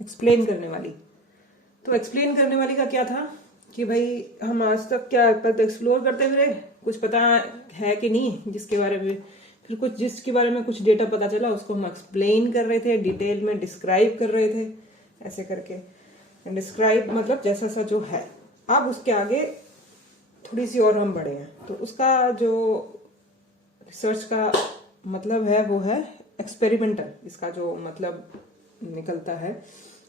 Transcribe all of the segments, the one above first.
Explain करने वाली। तो एक्सप्लेन करने वाली का क्या था कि भाई हम आज तक क्या कल तो एक्सप्लोर करते हुए कुछ पता है कि नहीं जिसके बारे में, फिर कुछ जिसके बारे में कुछ डेटा पता चला उसको हम एक्सप्लेन कर रहे थे, डिटेल में डिस्क्राइब कर रहे थे, ऐसे करके। डिस्क्राइब मतलब जैसा सा जो है। अब उसके आगे थोड़ी सी और हम बढ़े हैं, तो उसका जो रिसर्च का मतलब है वो है एक्सपेरिमेंटल। इसका जो मतलब निकलता है,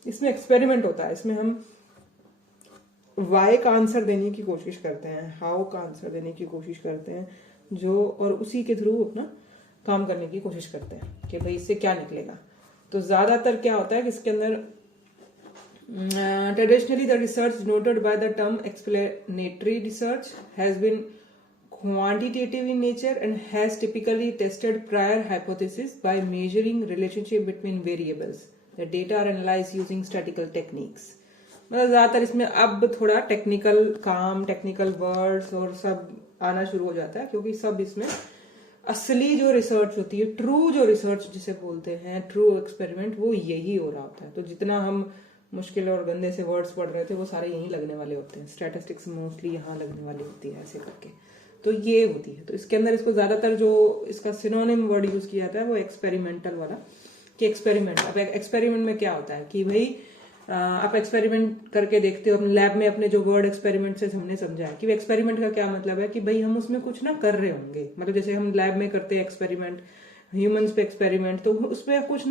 इसमें एक्सपेरिमेंट होता है। इसमें हम वाई का आंसर देने की कोशिश करते हैं, हाउ का आंसर देने की कोशिश करते हैं, जो और उसी के थ्रू अपना काम करने की कोशिश करते हैं कि भाई इससे क्या निकलेगा। तो ज्यादातर क्या होता है कि इसके अंदर traditionally the research denoted by the term explanatory research has been quantitative in nature and has typically tested prior hypotheses by measuring relationship between variables. The data are analyzed using statistical techniques. मतलब ज्यादातर इसमें अब थोड़ा technical काम, technical words और सब आना शुरू हो जाता है, क्योंकि सब इसमें असली जो रिसर्च होती है, ट्रू जो रिसर्च जिसे बोलते हैं, ट्रू एक्सपेरिमेंट, वो यही हो रहा होता है। तो जितना हम मुश्किल और गंदे से वर्ड्स पढ़ रहे थे वो सारे यहीं लगने वाले होते हैं। स्टैटिस्टिक्स मोस्टली यहाँ लगने वाली होती है, ऐसे करके। तो ये होती है। तो इसके अंदर इसको ज्यादातर जो इसका सिनोनिम वर्ड यूज किया जाता है वो एक्सपेरिमेंटल वाला, कि एक्सपेरिमेंट। अब एक्सपेरिमेंट में क्या होता है कि भाई आप एक्सपेरिमेंट करके देखते हो अपने लैब में। अपने जो वर्ड एक्सपेरिमेंट से हमने समझा है कि एक्सपेरिमेंट का क्या मतलब है कि भाई हम उसमें कुछ ना कर रहे होंगे। मतलब जैसे हम लैब में करते हैं एक्सपेरिमेंट, ह्यूमंस पे एक्सपेरिमेंट, तो उसमें कुछ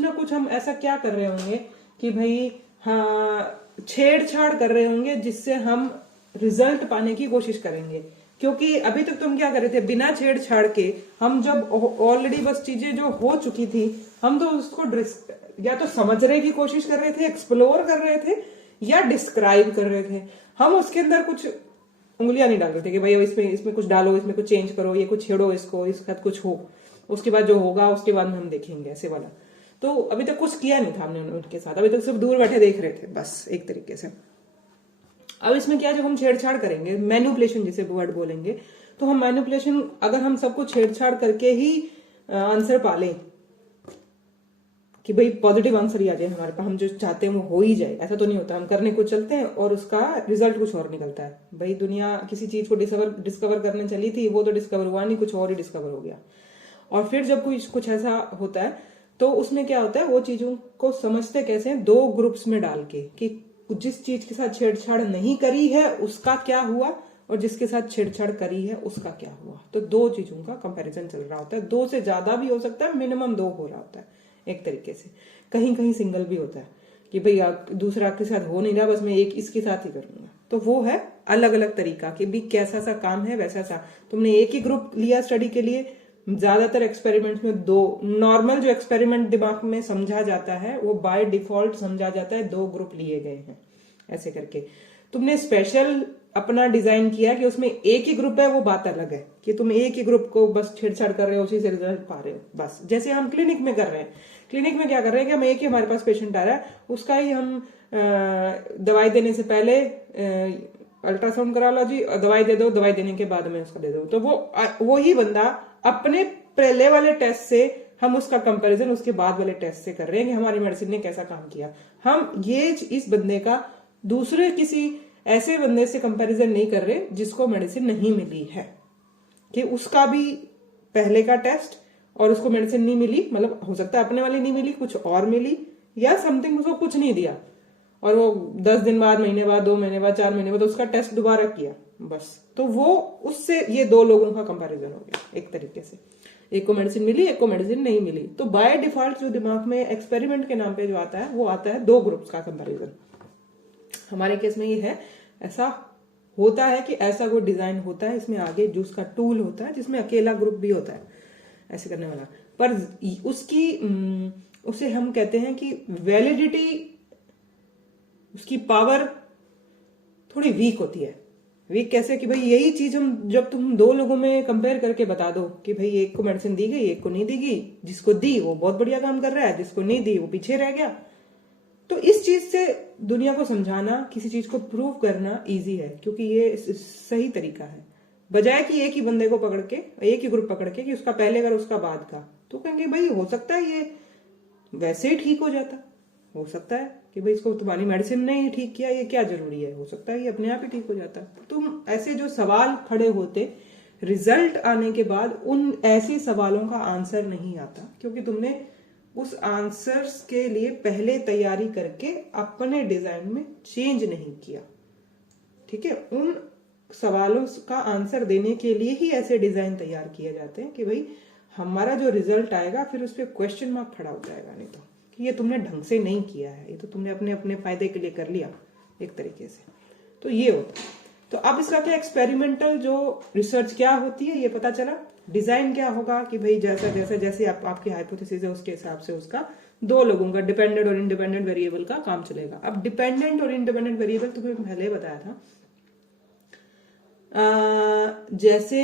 ना कुछ हम ऐसा क्या कर रहे होंगे कि भाई हाँ छेड़छाड़ कर रहे होंगे जिससे हम रिजल्ट पाने की कोशिश करेंगे। क्योंकि अभी तक तुम क्या कर रहे थे, बिना छेड़छाड़ के हम जब ऑलरेडी बस चीजें जो हो चुकी थी हम तो उसको या तो समझने की कोशिश कर रहे थे, एक्सप्लोर कर रहे थे, या डिस्क्राइब कर रहे थे। हम उसके अंदर कुछ उंगलियां नहीं डाल रहे थे कि भाई इसमें कुछ डालो, इसमें कुछ चेंज करो, ये कुछ छेड़ो, इसको इसका कुछ हो, उसके बाद जो होगा उसके बाद में हम देखेंगे, ऐसे वाला। तो अभी तक कुछ किया नहीं था हमने उनके साथ, अभी तक सिर्फ दूर बैठे देख रहे थे बस, एक तरीके से। अब इसमें क्या, जब हम छेड़छाड़ करेंगे, मैनिपुलेशन जिसे वर्ड बोलेंगे, तो हम मैनिपुलेशन अगर हम सबको छेड़छाड़ करके ही आंसर पालें कि भाई पॉजिटिव आंसर ही आ जाए हमारे पास, हम जो चाहते हैं वो हो ही जाए, ऐसा तो नहीं होता। हम करने को चलते हैं और उसका रिजल्ट कुछ और निकलता है। भाई दुनिया किसी चीज को डिस्कवर करने चली थी, वो तो डिस्कवर हुआ नहीं, कुछ और ही डिस्कवर हो गया। और फिर जब कुछ ऐसा होता है तो उसमें क्या होता है, वो चीजों को समझते कैसे हैं, दो ग्रुप्स में डाल के, कि जिस चीज के साथ छेड़छाड़ नहीं करी है उसका क्या हुआ और जिसके साथ छेड़छाड़ करी है उसका क्या हुआ। तो दो चीजों का कंपैरिजन चल रहा होता है। दो से ज्यादा भी हो सकता है, मिनिमम दो हो रहा होता है एक तरीके से। कहीं कहीं सिंगल भी होता है कि भाई आप दूसरा आपके साथ हो नहीं रहा, बस मैं एक इसके साथ ही करूंगा। तो वो है अलग अलग तरीका कि भी कैसा सा काम है वैसा सा। तुमने एक ही ग्रुप लिया स्टडी के लिए, ज्यादातर एक्सपेरिमेंट में दो, नॉर्मल जो एक्सपेरिमेंट दिमाग में समझा जाता है वो बाय डिफॉल्ट समझा जाता है, दो ग्रुप लिए गए हैं ऐसे करके। तुमने स्पेशल अपना डिजाइन किया कि उसमें एक ही ग्रुप है, वो बात अलग है कि तुम एक ही ग्रुप को बस छेड़छाड़ कर रहे हो, उसी से रिजल्ट पा रहे हो बस। जैसे हम क्लिनिक में कर रहे हैं, क्लिनिक में क्या कर रहे हैं कि हम एक ही, हमारे पास पेशेंट आ रहा है, उसका ही हम दवाई देने से पहले अल्ट्रासाउंड करा लो जी, दवाई दे दो, दवाई देने के बाद में उसका दे दो। तो वो ही बंदा अपने पहले वाले टेस्ट से हम उसका कंपैरिजन उसके बाद वाले टेस्ट से कर रहे हैं कि हमारी मेडिसिन ने कैसा काम किया। हम ये इस बंदे का दूसरे किसी ऐसे बंदे से कंपैरिजन नहीं कर रहे जिसको मेडिसिन नहीं मिली है, कि उसका भी पहले का टेस्ट और उसको मेडिसिन नहीं मिली, मतलब हो सकता है अपने वाली नहीं मिली, कुछ और मिली, या समथिंग उसको कुछ नहीं दिया और वो 10 दिन बाद, महीने बाद, 2 महीने बाद, 4 महीने बाद उसका टेस्ट दोबारा किया बस। तो वो उससे ये दो लोगों का कंपैरिजन हो गया एक तरीके से। एक को मेडिसिन मिली, एक को मेडिसिन नहीं मिली। तो बाय डिफॉल्ट जो दिमाग में एक्सपेरिमेंट के नाम पे जो आता है वो आता है दो ग्रुप्स का कंपैरिजन। हमारे केस में ये है, ऐसा होता है कि ऐसा वो डिजाइन होता है, इसमें आगे जो उसका टूल होता है जिसमें अकेला ग्रुप भी होता है ऐसे करने वाला, पर उसे हम कहते हैं कि वैलिडिटी, उसकी पावर थोड़ी वीक होती है। वीक कैसे कि भाई यही चीज हम जब तुम दो लोगों में कंपेयर करके बता दो कि भाई एक को मेडिसिन दी गई, एक को नहीं दी गई, जिसको दी वो बहुत बढ़िया काम कर रहा है, जिसको नहीं दी वो पीछे रह गया। तो इस चीज से दुनिया को समझाना, किसी चीज को प्रूव करना इजी है, क्योंकि ये सही तरीका है। बजाय कि एक ही बंदे को पकड़ के, एक ही ग्रुप पकड़ के कि उसका पहले का उसका बाद का, तो कहेंगे भाई हो सकता है ये वैसे ही ठीक हो जाता, हो सकता है कि भाई इसको तुम्हारी मेडिसिन ने ही ठीक किया, ये क्या जरूरी है, हो सकता है ये अपने आप ही ठीक हो जाता। तुम ऐसे जो सवाल खड़े होते रिजल्ट आने के बाद, उन ऐसे सवालों का आंसर नहीं आता, क्योंकि तुमने उस आंसर्स के लिए पहले तैयारी करके अपने डिजाइन में चेंज नहीं किया। ठीक है, उन सवालों का आंसर देने के लिए ही ऐसे डिजाइन तैयार किए जाते हैं कि भाई हमारा जो रिजल्ट आएगा फिर उस पर क्वेश्चन मार्क खड़ा हो जाएगा, नहीं तो कि ये तुमने ढंग से नहीं किया है, ये तो तुमने अपने अपने फायदे के लिए कर लिया एक तरीके से। तो ये होता है। तो अब इसका क्या एक्सपेरिमेंटल जो रिसर्च क्या होती है ये पता चला। डिजाइन क्या होगा कि भाई जैसा जैसा जैसे आपकी हाइपोथेसिस है उसके हिसाब से उसका दो लोगों का डिपेंडेंट और इंडिपेंडेंट वेरिएबल का काम चलेगा। अब डिपेंडेंट और इंडिपेंडेंट वेरिएबल तुम्हें पहले बताया था, जैसे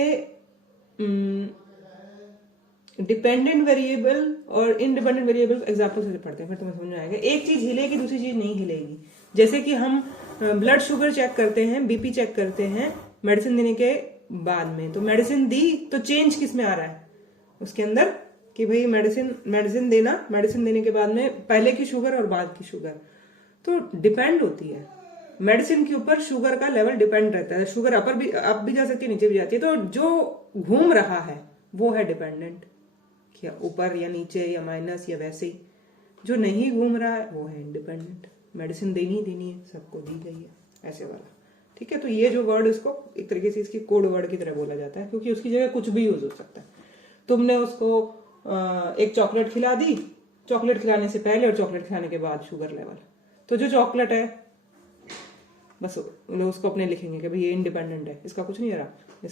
डिपेंडेंट वेरिएबल और इंडिपेंडेंट वेरिएबल एग्जाम्पल से पढ़ते हैं, फिर तुम्हें समझ में आएगा। एक चीज हिलेगी दूसरी चीज नहीं हिलेगी। जैसे कि हम ब्लड शुगर चेक करते हैं, बीपी चेक करते हैं मेडिसिन देने के बाद में, तो मेडिसिन दी तो चेंज किस में आ रहा है उसके अंदर कि भाई मेडिसिन देने के बाद में पहले की शुगर और बाद की शुगर तो डिपेंड होती है। मेडिसिन के ऊपर शुगर का लेवल डिपेंड रहता है। शुगर अप भी जा सकती है, नीचे भी जाती है। तो जो घूम रहा है वो है डिपेंडेंट, क्या ऊपर या नीचे या माइनस या वैसे ही। जो नहीं घूम रहा है वो है इंडिपेंडेंट। मेडिसिन देनी है, सबको दी गई है, ऐसे वाला। ठीक है, तो ये जो वर्ड इसको एक तरीके से इसकी कोड वर्ड की तरह बोला जाता है, क्योंकि उसकी जगह कुछ भी यूज हो सकता है। तुमने उसको एक चॉकलेट खिला दी, चॉकलेट खिलाने से पहले और चॉकलेट खिलाने के बाद शुगर लेवल, तो जो चॉकलेट है बस लोग उसको अपने लिखेंगे कि भाई ये इंडिपेंडेंट है, इसका कुछ नहीं रहा,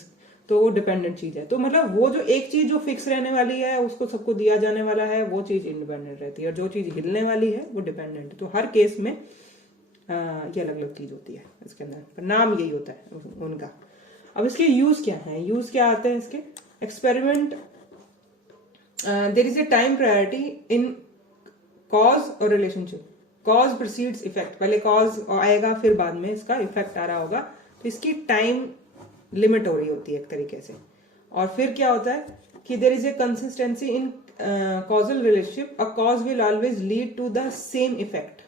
तो वो डिपेंडेंट चीज है। तो मतलब वो जो एक चीज जो फिक्स रहने वाली है उसको सबको दिया जाने वाला है, वो चीज इंडिपेंडेंट रहती है, और जो चीज हिलने वाली है वो डिपेंडेंट है। तो हर केस में ये अलग अलग चीज होती है इसके अंदर, पर नाम यही होता है उनका। अब इसके यूज क्या है, यूज क्या आते हैं इसके? Experiment, there is a time priority in cause और रिलेशनशिप। कॉज प्रीसीड्स इफेक्ट, पहले कॉज आएगा फिर बाद में इसका इफेक्ट आ रहा होगा, तो इसकी टाइम लिमिट हो रही होती है एक तरीके से। और फिर क्या होता है कि there is a consistency in causal relationship, a cause will always lead to the same effect.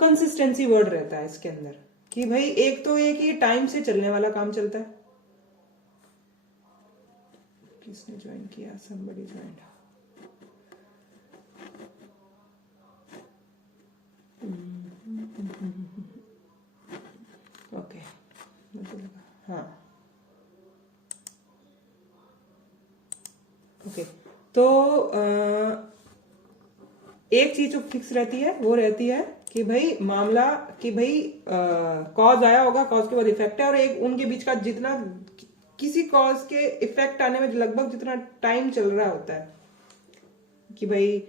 Consistency word रहता है इसके अंदर कि भाई एक तो एक ही टाइम से चलने वाला काम चलता है। किसने ज्वाइन किया? somebody joined. ओके, हाँ ओके। तो एक चीज जो फिक्स रहती है वो रहती है कि भाई मामला कि भाई कॉज आया होगा, कॉज के बाद इफेक्ट है, और एक उनके बीच का जितना किसी कॉज के इफेक्ट आने में लगभग जितना टाइम चल रहा होता है कि भाई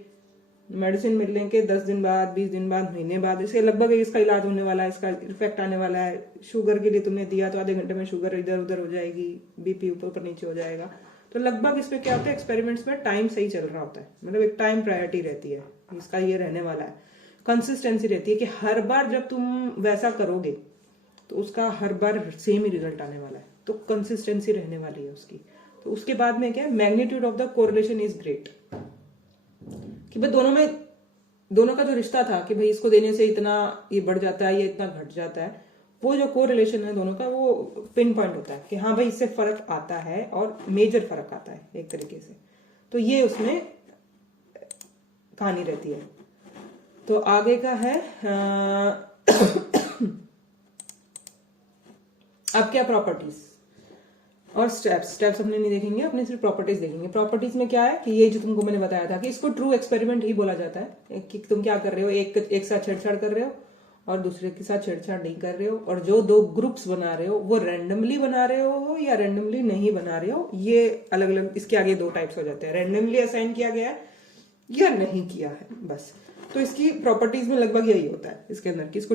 मेडिसिन मिलने के 10 दिन बाद, 20 दिन बाद, महीने बाद, इसके लगभग इसका इलाज होने वाला है, इसका इफेक्ट आने वाला है। शुगर के लिए तुमने दिया तो आधे घंटे में शुगर इधर उधर हो जाएगी, बीपी ऊपर ऊपर नीचे हो जाएगा। तो लगभग इसमें क्या होता है, एक्सपेरिमेंट्स में टाइम सही चल रहा होता है, मतलब एक टाइम प्रायोरिटी रहती है, इसका ये रहने वाला है। कंसिस्टेंसी रहती है कि हर बार जब तुम वैसा करोगे तो उसका हर बार सेम ही रिजल्ट आने वाला है, तो कंसिस्टेंसी रहने वाली है उसकी। तो उसके बाद में क्या है, magnitude of the correlation is great, कि भाई दोनों का जो रिश्ता था कि भाई इसको देने से इतना ये बढ़ जाता है, ये इतना घट जाता है, वो जो कोरिलेशन है दोनों का वो पिन पॉइंट होता है कि हाँ भाई इससे फर्क आता है, और मेजर फर्क आता है एक तरीके से। तो ये उसमें कहानी रहती है। तो आगे का है अब क्या, प्रॉपर्टीज और स्टेप्स अपने नहीं देखेंगे, अपने सिर्फ प्रॉपर्टीज देखेंगे। प्रॉपर्टीज में क्या है कि ये जो तुमको मैंने बताया था कि इसको ट्रू एक्सपेरिमेंट ही बोला जाता है, कि तुम क्या कर रहे हो, एक साथ छेड़छाड़ कर रहे हो और दूसरे के साथ छेड़छाड़ नहीं कर रहे हो, और जो दो ग्रुप्स बना रहे हो वो रैंडमली बना रहे हो या रैंडमली नहीं बना रहे हो, ये अलग अलग इसके आगे दो टाइप्स हो जाते हैं, रैंडमली असाइन किया गया है या नहीं किया है, बस। तो इसकी प्रॉपर्टीज में लगभग यही होता है इसके अंदर कि इसको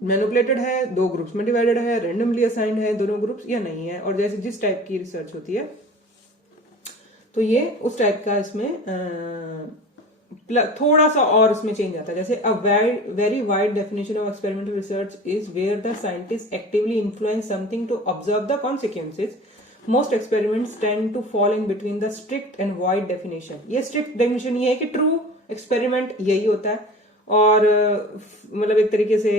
मैनिपुलेटेड है, दो ग्रुप्स में डिवाइडेड है, रैंडमली असाइंड है दोनों ग्रुप्स या नहीं है। और जैसे जिस टाइप की रिसर्च होती है तो ये उस टाइप का इसमें थोड़ा सा और इसमें चेंज आता है। जैसे a very wide definition of experimental research is where the scientist actively influence something to observe the consequences. Most experiments tend to fall in between the strict and wide definition. ये strict definition ये है कि true experiment यही होता है, और मतलब एक तरीके से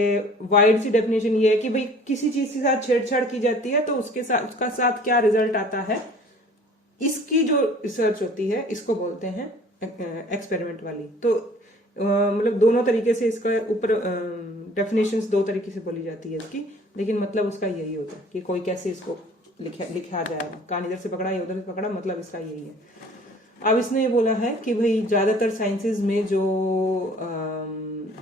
वाइड सी डेफिनेशन ये है कि भाई किसी चीज के साथ छेड़छाड़ की जाती है तो उसका साथ क्या रिजल्ट आता है, इसकी जो रिसर्च होती है इसको बोलते हैं एक्सपेरिमेंट वाली। तो मतलब दोनों तरीके से इसका ऊपर डेफिनेशंस दो तरीके से बोली जाती है इसकी, लेकिन मतलब उसका यही होता है कि कोई कैसे इसको लिखा जाएगा, कान इधर से पकड़ा या उधर से पकड़ा, मतलब इसका यही है। अब इसने ये बोला है कि भाई ज्यादातर साइंसेज में जो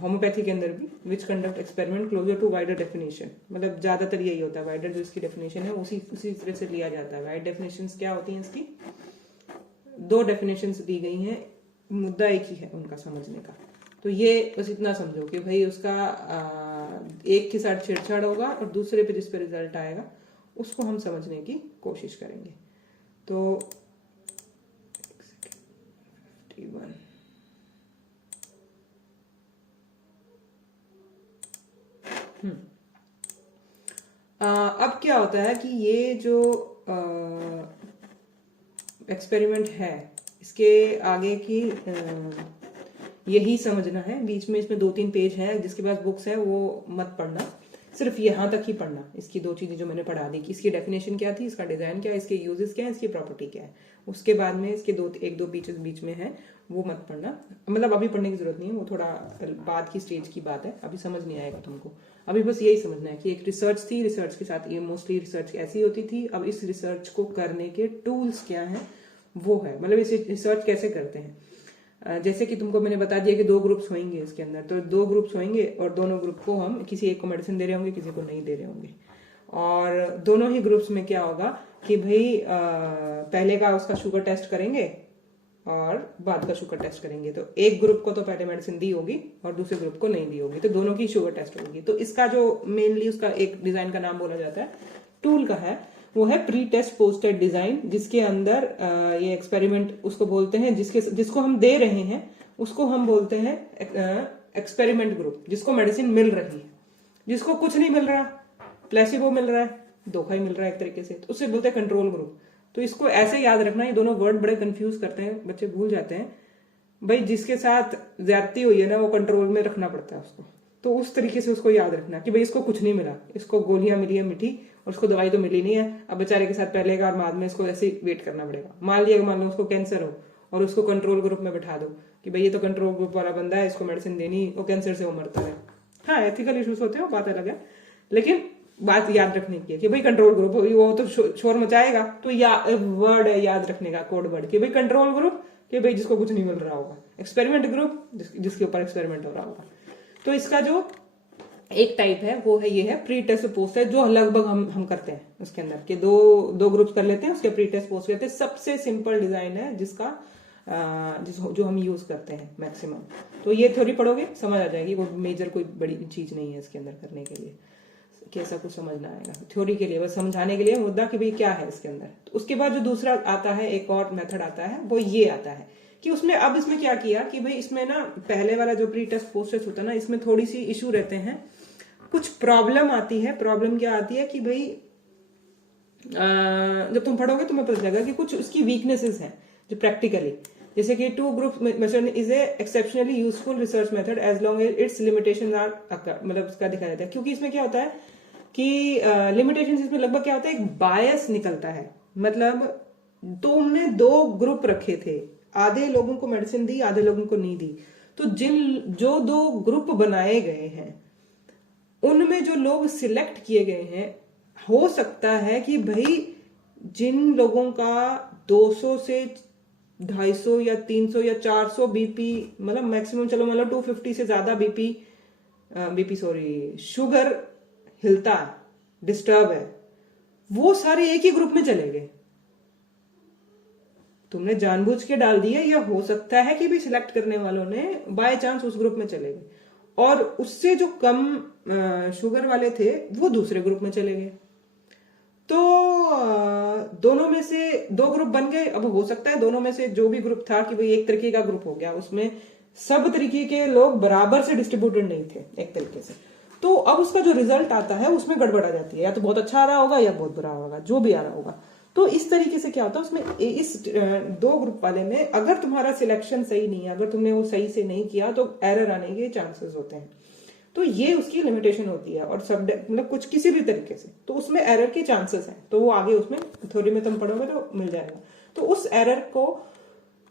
होम्योपैथी के अंदर भी which conduct experiment closer to wider definition, मतलब ज्यादातर यही होता है, वाइडर जो इसकी डेफिनेशन है उसी तरह से लिया जाता है। वाइड डेफिनेशंस क्या होती हैं इसकी, दो डेफिनेशंस दी गई हैं, मुद्दा एक ही है उनका समझने का। तो ये बस इतना समझो कि भाई उसका एक के साथ छेड़छाड़ होगा और दूसरे पे जिस पे रिजल्ट आएगा उसको हम समझने की कोशिश करेंगे। तो 51 अब क्या होता है कि ये जो एक्सपेरिमेंट है इसके आगे की यही समझना है। बीच में इसमें 2-3 पेज हैं, जिसके पास बुक्स है वो मत पढ़ना, सिर्फ यहाँ तक ही पढ़ना। इसकी दो चीजें जो मैंने पढ़ा दी कि इसकी डेफिनेशन क्या थी, इसका डिजाइन क्या है, इसके यूजेस क्या है, इसकी प्रॉपर्टी क्या है, उसके बाद में इसके एक दो बीच में है वो मत पढ़ना। मतलब अभी पढ़ने की जरूरत नहीं है, वो थोड़ा बाद की स्टेज की बात है, अभी समझ नहीं आएगा तुमको। अभी बस यही समझना है कि एक रिसर्च थी, रिसर्च के साथ ये मोस्टली रिसर्च ऐसी होती थी। अब इस रिसर्च को करने के टूल्स क्या हैं वो है, मतलब इस रिसर्च कैसे करते हैं। जैसे कि तुमको मैंने बता दिया कि 2 ग्रुप्स होंगे इसके अंदर, तो 2 ग्रुप्स होंगे और दोनों ग्रुप को हम किसी एक को मेडिसिन दे रहे होंगे, किसी को नहीं दे रहे होंगे। और दोनों ही ग्रुप्स में क्या होगा कि भाई पहले का उसका शुगर टेस्ट करेंगे और बाद का शुगर टेस्ट करेंगे। तो एक ग्रुप को तो पहले मेडिसिन दी होगी और दूसरे ग्रुप को नहीं दी होगी, तो दोनों की शुगर टेस्ट होगी। तो इसका जो मेनली उसका एक डिजाइन का नाम बोला जाता है, टूल का है, वो है pre test post test design, जिसके अंदर ये एक्सपेरिमेंट उसको बोलते हैं, जिसको हम दे रहे हैं उसको हम बोलते हैं एक्सपेरिमेंट ग्रुप। जिसको मेडिसिन मिल रही है, जिसको कुछ नहीं मिल रहा, प्लेसिबो मिल रहा है, धोखा ही मिल रहा है एक तरीके से, तो उससे बोलते हैं कंट्रोल ग्रुप। तो इसको ऐसे याद रखना, ये दोनों वर्ड बड़े कंफ्यूज करते हैं, बच्चे भूल जाते हैं। भाई जिसके साथ ज्यादती हुई है ना वो कंट्रोल में रखना पड़ता है उसको, तो उस तरीके से उसको याद रखना कि भाई इसको कुछ नहीं मिला, इसको गोलियां मिली है मीठी और उसको दवाई तो मिली नहीं है। अब बेचारे के साथ पहले का और बाद में इसको ऐसे वेट करना पड़ेगा। मान लो उसको कैंसर हो और उसको कंट्रोल ग्रुप में बैठा दो कि भाई ये तो कंट्रोल ग्रुप वाला बंदा है, इसको मेडिसिन देनी, वो कैंसर से वो मरता है। हाँ, एथिकल इश्यूज होते हैं, वो बात अलग है, लेकिन बात याद रखने की है कि भाई कंट्रोल ग्रुप वो तो शोर मचाएगा। तो वर्ड है याद रखने का, कोड वर्ड कि भाई कंट्रोल ग्रुप, कि भाई जिसको कुछ नहीं मिल रहा होगा, एक्सपेरिमेंट ग्रुप जिसके ऊपर एक्सपेरिमेंट हो रहा होगा। तो इसका जो एक टाइप है वो है ये है प्री टेस्ट पोस्ट है, जो लगभग हम करते हैं उसके अंदर के दो ग्रुप्स कर लेते हैं, उसके प्री टेस्ट पोस्ट करते हैं। सबसे सिंपल डिजाइन है जिसका जो हम यूज करते हैं मैक्सिमम। तो ये थ्योरी पढ़ोगे समझ आ जाएगी, वो मेजर कोई बड़ी चीज नहीं है इसके अंदर करने के लिए, कैसा कुछ समझना आएगा थ्योरी के लिए, बस समझाने के लिए मुद्दा कि भाई क्या है इसके अंदर। तो उसके बाद जो दूसरा आता है, एक और मेथड आता है, वो ये आता है कि इसमें क्या किया कि भाई इसमें ना पहले वाला जो प्री टेस्ट पोस्ट टेस्ट होता है ना, इसमें थोड़ी सी इशू रहते हैं, कुछ प्रॉब्लम आती है। प्रॉब्लम क्या आती है कि भाई जब तुम पढ़ोगे तुम्हें पता चलेगा कि कुछ उसकी वीकनेसेस हैं जो प्रैक्टिकली, जैसे कि 2 group method is a exceptionally useful research method as long as its limitations are, मतलब उसका दिखाया जाता है। क्योंकि इसमें क्या होता है कि लिमिटेशंस इसमें लगभग क्या होता है, एक बायस निकलता है। मतलब तुमने 2 ग्रुप रखे थे, आधे लोगों को मेडिसिन दी, आधे लोगों को नहीं दी। तो जो 2 ग्रुप बनाए गए हैं उनमें जो लोग सिलेक्ट किए गए हैं, हो सकता है कि भाई जिन लोगों का 200 से 250 या 300 या 400 बीपी, मतलब मैक्सिमम चलो मतलब 250 से ज्यादा शुगर हिलता है, डिस्टर्ब है, वो सारे एक ही ग्रुप में चले गए। तुमने जानबूझ के डाल दिया, या हो सकता है कि भी सिलेक्ट करने वालों ने बाय चांस उस ग्रुप में चले गए, और उससे जो कम शुगर वाले थे वो दूसरे ग्रुप में चले गए। तो दोनों में से 2 ग्रुप बन गए। अब हो सकता है दोनों में से जो भी ग्रुप था कि भाई एक तरीके का ग्रुप हो गया, उसमें सब तरीके के लोग बराबर से डिस्ट्रीब्यूटेड नहीं थे एक तरीके से। तो अब उसका जो रिजल्ट आता है उसमें गड़बड़ आ जाती है, या तो बहुत अच्छा आ रहा होगा या बहुत बुरा होगा, जो भी आ रहा होगा। तो इस तरीके से क्या होता है उसमें, इस 2 ग्रुप वाले में अगर तुम्हारा सिलेक्शन सही नहीं है, अगर तुमने वो सही से नहीं किया तो एरर आने के चांसेस होते हैं। तो ये उसकी लिमिटेशन होती है। और सब मतलब कुछ किसी भी तरीके से तो उसमें एरर के चांसेस हैं, तो वो आगे उसमें थ्योरी में तुम पढ़ोगे तो मिल जाएगा। तो उस एरर को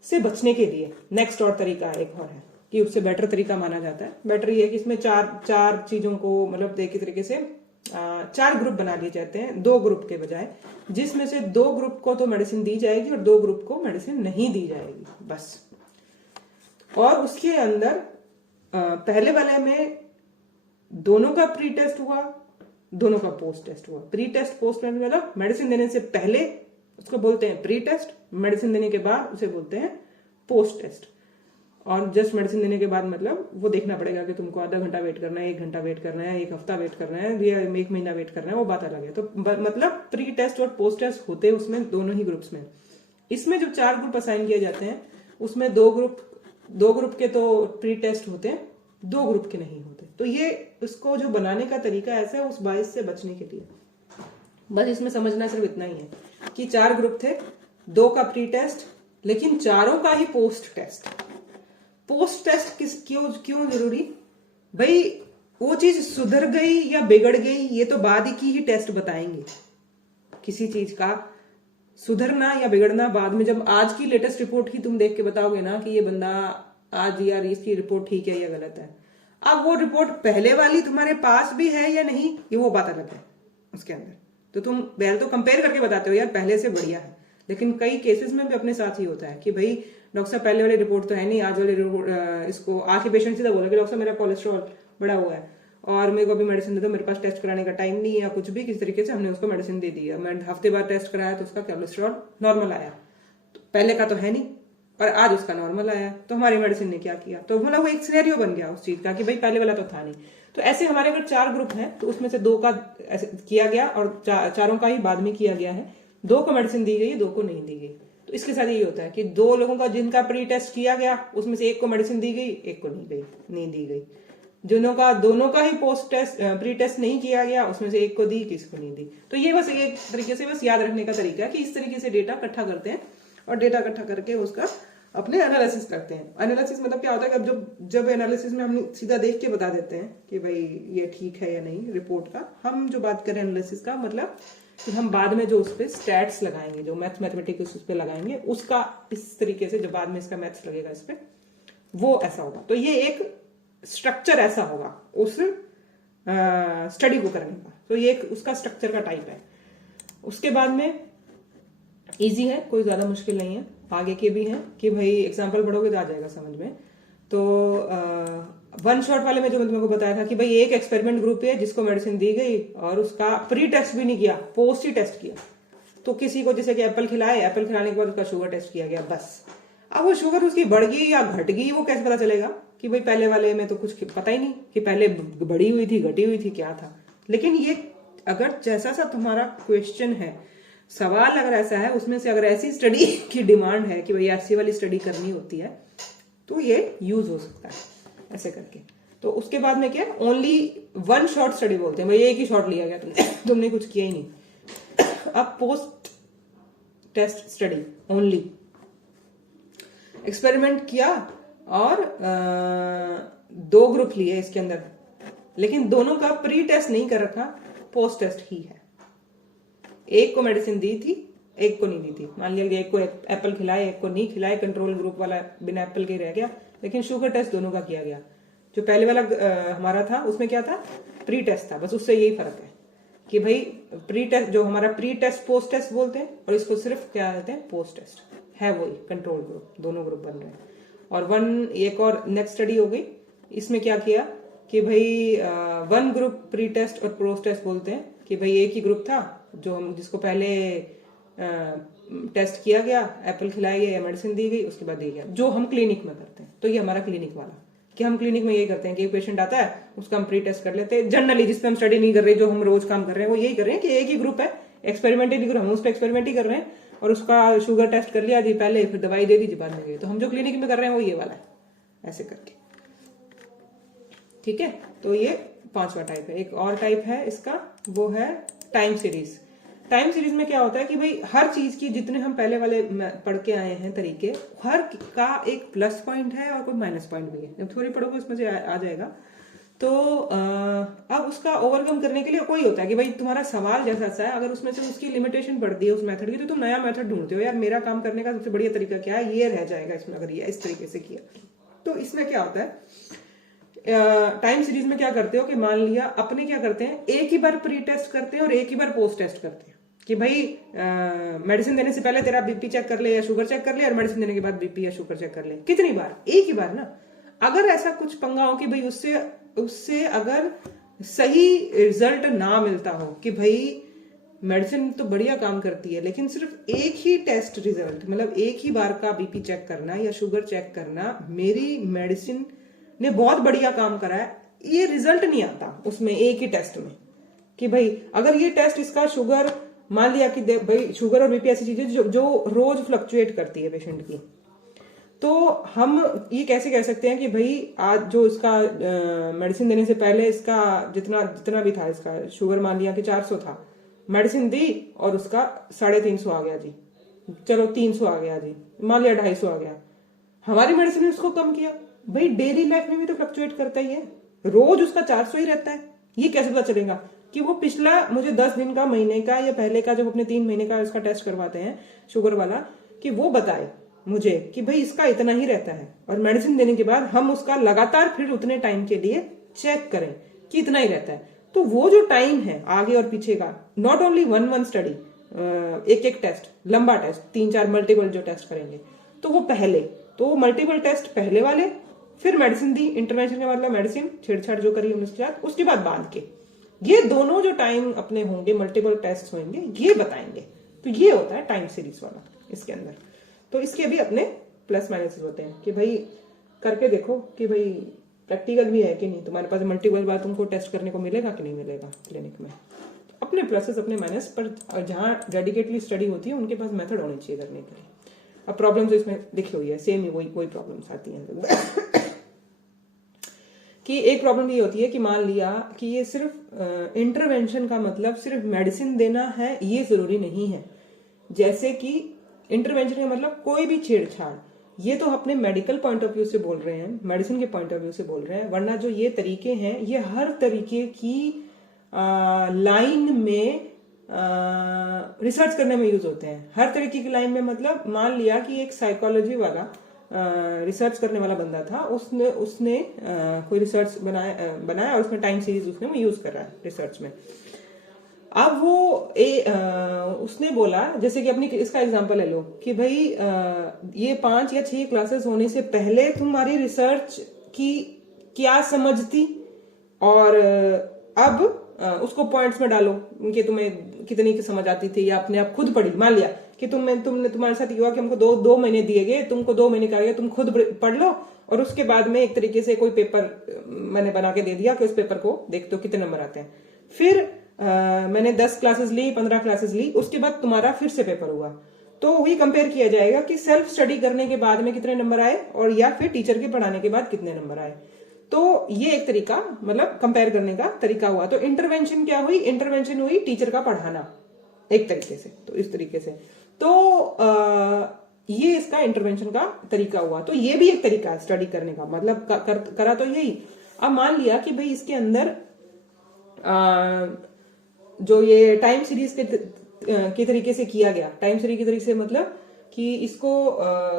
से बचने के लिए नेक्स्ट और तरीका एक और है कि उससे बेटर तरीका माना जाता है। बेटर ये है कि इसमें चार चीजों को मतलब एक ही तरीके से 4 ग्रुप बना लिए जाते हैं 2 ग्रुप के बजाय, जिसमें से 2 ग्रुप को तो मेडिसिन दी जाएगी और 2 ग्रुप को मेडिसिन नहीं दी जाएगी बस। और उसके अंदर पहले वाले में दोनों का प्री टेस्ट हुआ, दोनों का पोस्ट टेस्ट हुआ। प्री टेस्ट पोस्ट टेस्ट मतलब मेडिसिन देने से पहले उसको बोलते हैं प्री टेस्ट, मेडिसिन देने के बाद उसे बोलते हैं पोस्ट टेस्ट। और जस्ट मेडिसिन देने के बाद मतलब वो देखना पड़ेगा कि तुमको आधा घंटा वेट करना है, 1 घंटा वेट करना है, 1 हफ्ता वेट करना है या 1 महीना वेट करना है, वो बात अलग है। तो मतलब प्री टेस्ट और पोस्ट टेस्ट होते हैं उसमें दोनों ही ग्रुप्स में। इसमें जो 4 ग्रुप असाइन किए जाते हैं उसमें 2 ग्रुप के तो प्री टेस्ट होते हैं, 2 ग्रुप के नहीं होते। तो ये इसको जो बनाने का तरीका ऐसा है उस बायस से बचने के लिए। बस इसमें समझना सिर्फ इतना ही है कि 4 ग्रुप थे, 2 का प्री टेस्ट, लेकिन चारों का ही पोस्ट टेस्ट। पोस्ट टेस्ट क्यों जरूरी भाई? वो चीज सुधर गई या बिगड़ गई ये तो बाद की ही टेस्ट बताएंगे। किसी चीज का सुधरना या बिगड़ना बाद में, जब आज की लेटेस्ट रिपोर्ट ही तुम देख के बताओगे ना कि ये बंदा आज यार इसकी रिपोर्ट ठीक है या गलत है। अब वो रिपोर्ट पहले वाली तुम्हारे पास भी है या नहीं ये वो बात अलग है उसके अंदर। तो तुम पहले तो कंपेयर करके बताते हो यार पहले से बढ़िया है, लेकिन कई केसेस में भी अपने साथ ही होता है कि भाई डॉक्टर साहब पहले वाली रिपोर्ट तो है नहीं, आज वाली रिपोर्ट इसको आके पेशेंट सीधा बोला कि डॉक्टर साहब मेरा कोलेस्ट्रॉल बढ़ा हुआ है और मेरे को अभी मेडिसिन दे दो, मेरे पास टेस्ट कराने का टाइम नहीं है या कुछ भी, किस तरीके से हमने उसको मेडिसिन दे दी है। मैं हफ्ते बाद टेस्ट कराया तो उसका कोलेस्ट्रॉल नॉर्मल आया, तो पहले का तो है नहीं और आज उसका नॉर्मल आया, तो हमारी मेडिसिन ने क्या किया? तो मतलब वो एक सिनेरियो बन गया उस चीज का कि भाई पहले वाला तो था नहीं। तो ऐसे हमारे अगर 4 ग्रुप हैं तो उसमें से 2 का ऐसे किया गया और चारों का ही बाद में किया गया है। 2 को मेडिसिन दी गई, 2 को नहीं दी गई। तो इसके साथ यही होता है कि 2 लोगों का जिनका प्री टेस्ट किया गया उसमें से 1 को मेडिसिन दी गई, 1 को नहीं दी गई। दोनों का ही पोस्ट टेस्ट प्री टेस्ट नहीं किया गया उसमें से 1 को दी, किसी को नहीं दी। तो ये बस एक तरीके से बस याद रखने का तरीका है कि इस तरीके से डेटा इकट्ठा करते हैं और डेटा इकट्ठा करके उसका अपने एनालिसिस करते हैं। एनालिसिस मतलब क्या होता है कि जब एनालिसिस में हम सीधा देख के बता देते हैं कि भाई ये ठीक है या नहीं रिपोर्ट का। हम जो बात करें एनालिसिस का मतलब कि हम बाद में जो उस पर स्टैट्स लगाएंगे, जो मैथमेटिक्स उस पर लगाएंगे, उसका इस तरीके से जब बाद में इसका मैथ्स लगेगा इस पर वो ऐसा होगा। तो ये एक स्ट्रक्चर ऐसा होगा उस स्टडी को करने का। तो ये एक उसका स्ट्रक्चर का टाइप है। उसके बाद में इजी है, कोई ज्यादा मुश्किल नहीं है। आगे के भी हैं कि भाई एग्जाम्पल पढ़ोगे तो आ जाएगा समझ में। तो 1 शॉट वाले में जो मैंने तुमको बताया था कि भाई एक एक्सपेरिमेंट ग्रुप है जिसको मेडिसिन दी गई और उसका प्री टेस्ट भी नहीं किया, पोस्ट ही टेस्ट किया। तो किसी को जैसे कि एप्पल खिलाए, एप्पल खिलाने के बाद उसका शुगर टेस्ट किया गया बस। अब वो शुगर उसकी बढ़ गई या घट गई वो कैसे पता चलेगा? कि भाई पहले वाले में तो कुछ पता ही नहीं कि पहले बढ़ी हुई थी घटी हुई थी क्या था। लेकिन ये अगर जैसा सा तुम्हारा क्वेश्चन है, सवाल अगर ऐसा है, उसमें से अगर ऐसी स्टडी की डिमांड है कि भाई ऐसी वाली स्टडी करनी होती है तो ये यूज हो सकता है ऐसे करके। तो उसके बाद में क्या, ओनली 1 शॉट स्टडी बोलते हैं, भाई एक ही शॉट लिया गया तुमने कुछ किया ही नहीं। अब post test study only experiment किया और 2 ग्रुप लिए इसके अंदर, लेकिन दोनों का प्री टेस्ट नहीं कर रखा, पोस्ट टेस्ट ही है। एक को मेडिसिन दी थी, एक को नहीं दी थी। मान लिया एक को एप्पल खिलाए, एक को नहीं खिलाए, कंट्रोल ग्रुप वाला बिना एप्पल के रह गया, लेकिन शुगर टेस्ट दोनों का किया गया। जो पहले वाला हमारा था उसमें क्या था, प्री टेस्ट था। बस उससे यही फर्क है कि भाई प्री टेस्ट जो हमारा प्री टेस्ट पोस्ट टेस्ट बोलते हैं और इसको सिर्फ क्या कहते हैं, पोस्ट टेस्ट है। वही कंट्रोल ग्रुप, दोनों ग्रुप बन रहे हैं। और एक और नेक्स्ट स्टडी हो गई, इसमें क्या किया कि भाई 1 ग्रुप प्री टेस्ट और पोस्ट टेस्ट बोलते हैं कि भाई एक ही ग्रुप था जो हम जिसको पहले टेस्ट किया गया, एप्पल खिलाया गया या मेडिसिन दी गई, उसके बाद दिया गया, जो हम क्लिनिक में करते हैं। तो ये हमारा क्लिनिक वाला कि हम क्लिनिक में यही करते हैं कि एक पेशेंट आता है उसका हम प्री टेस्ट कर लेते हैं। जनरली जिसपे हम स्टडी नहीं कर रहे, जो हम रोज काम कर रहे हैं, वो यही कर रहे हैं कि एक ही ग्रुप है, एक्सपेरिमेंटली ग्रुप, हम उस पर एक्सपेरिमेंट ही कर रहे हैं और उसका शुगर टेस्ट कर लिया जी पहले, फिर दवाई दे दी जी बाद में गई। तो हम जो क्लिनिक में कर रहे हैं वो ये वाला है, ऐसे करके। ठीक है, तो ये 5वां टाइप है। एक और टाइप है इसका, वो है टाइम सीरीज। टाइम सीरीज में क्या होता है कि भाई हर चीज की, जितने हम पहले वाले पढ़ के आए हैं तरीके, हर का एक प्लस पॉइंट है और कोई माइनस पॉइंट भी है। जब थोड़ी पढ़ोगे उसमें से आ जाएगा। तो अब उसका ओवरकम करने के लिए कोई होता है कि भाई तुम्हारा सवाल जैसा सा है, अगर उसमें से उसकी लिमिटेशन बढ़ती है उस मेथड की, तो तुम नया मेथड ढूंढते हो, यार मेरा काम करने का सबसे बढ़िया तरीका क्या है, ये रह जाएगा इसमें अगर ये इस तरीके से किया। तो इसमें क्या होता है, टाइम सीरीज में क्या करते हो कि मान लिया अपने क्या करते हैं, एक ही बार प्री टेस्ट करते हैं और एक ही बार पोस्ट टेस्ट करते हैं कि भाई मेडिसिन देने से पहले तेरा बीपी चेक कर ले या शुगर चेक कर ले, और मेडिसिन देने के बाद बीपी या शुगर चेक कर ले। कितनी बार? एक ही बार ना। अगर ऐसा कुछ पंगा हो कि भाई उससे अगर सही रिजल्ट ना मिलता हो कि भाई मेडिसिन तो बढ़िया काम करती है, लेकिन सिर्फ एक ही टेस्ट रिजल्ट, मतलब एक ही बार का बीपी चेक करना या शुगर चेक करना, मेरी मेडिसिन ने बहुत बढ़िया काम करा है, ये रिजल्ट नहीं आता उसमें एक ही टेस्ट में कि भाई अगर ये टेस्ट इसका शुगर, मान लिया कि भाई शुगर और बीपी ऐसी चीजें जो रोज फ्लक्चुएट करती है पेशेंट की, तो हम ये कैसे कह सकते हैं कि भाई आज जो इसका मेडिसिन देने से पहले इसका जितना भी था, इसका शुगर मान लिया कि 400 था, मेडिसिन दी और उसका 350 आ गया जी, चलो 300 आ गया जी, मान लिया 250 आ गया, हमारी मेडिसिन ने उसको कम किया। भाई डेली लाइफ में भी तो फ्लक्चुएट करता ही है, रोज उसका 400 ही रहता है। ये कैसे पता चलेगा कि वो पिछला मुझे 10 दिन का, महीने का या पहले का, जब अपने 3 महीने का उसका टेस्ट करवाते हैं शुगर वाला, कि वो बताए मुझे कि भाई इसका इतना ही रहता है, और मेडिसिन देने के बाद हम उसका लगातार फिर उतने टाइम के लिए चेक करें कि इतना ही रहता है। तो वो जो टाइम है आगे और पीछे का, नॉट ओनली वन स्टडी, एक टेस्ट, लंबा टेस्ट, 3-4 मल्टीपल जो टेस्ट करेंगे, तो वो पहले, तो मल्टीपल टेस्ट पहले वाले, फिर मेडिसिन दी, इंटरवेंशन का मतलब मेडिसिन छेड़छाड़ जो करी हमने उसके साथ, उसके बाद बांध के, ये दोनों जो टाइम अपने होंगे, मल्टीपल टेस्ट होंगे, ये बताएंगे। तो ये होता है टाइम सीरीज वाला इसके अंदर। तो इसके भी अपने प्लस माइनस होते हैं कि भाई करके देखो कि भाई प्रैक्टिकल भी है कि नहीं, तुम्हारे पास मल्टीपल बार तुमको टेस्ट करने को मिलेगा कि नहीं मिलेगा क्लिनिक में। अपने प्लसेस अपने माइनस, पर जहाँ डेडिकेटली स्टडी होती है उनके पास मेथड होनी चाहिए करने के लिए। अब प्रॉब्लम तो इसमें लिखी हुई है सेम ही, वही प्रॉब्लम्स आती हैं कि एक प्रॉब्लम ये होती है कि मान लिया कि ये सिर्फ इंटरवेंशन का मतलब सिर्फ मेडिसिन देना है, ये जरूरी नहीं है। जैसे कि इंटरवेंशन का मतलब कोई भी छेड़छाड़, ये तो अपने मेडिकल पॉइंट ऑफ व्यू से बोल रहे हैं, मेडिसिन के पॉइंट ऑफ व्यू से बोल रहे हैं, वरना जो ये तरीके हैं ये हर तरीके की लाइन में रिसर्च करने में यूज होते हैं। हर तरीके की लाइन में मतलब मान लिया कि एक साइकोलॉजी वाला रिसर्च करने वाला बंदा था, उसने कोई रिसर्च बनाया और उसमें टाइम सीरीज उसने वो यूज कर रहा है रिसर्च में। अब वो उसने बोला, जैसे कि अपनी इसका एग्जांपल ले लो कि भाई ये 5 या 6 क्लासेस होने से पहले तुम्हारी रिसर्च की क्या समझ थी, और अब उसको पॉइंट्स में डालो कि तुम्हें कितनी की समझ आती थी, या अपने आप खुद पढ़ी। मान लिया कि तुमने तुम्हारे साथ हुआ कि हमको दो महीने दिए गए, तुमको 2 महीने का गया, तुम खुद पढ़ लो, और उसके बाद में एक तरीके से कोई पेपर मैंने बना के दे दिया कि उस पेपर को देखते हो कितने नंबर आते हैं। फिर मैंने 10 क्लासेस ली, 15 क्लासेस ली, उसके बाद तुम्हारा फिर से पेपर हुआ, तो वही कंपेयर किया जाएगा कि सेल्फ स्टडी करने के बाद में कितने नंबर आए और या फिर टीचर के पढ़ाने के बाद कितने नंबर आए। तो ये एक तरीका, मतलब कंपेयर करने का तरीका हुआ। तो इंटरवेंशन क्या हुई? इंटरवेंशन हुई टीचर का पढ़ाना एक तरीके से, तो इस तरीके से तो ये इसका इंटरवेंशन का तरीका हुआ। तो ये भी एक तरीका है स्टडी करने का, मतलब करा तो यही। अब मान लिया कि भाई इसके अंदर जो ये टाइम सीरीज के तरीके से किया गया, टाइम सीरीज के तरीके से मतलब कि इसको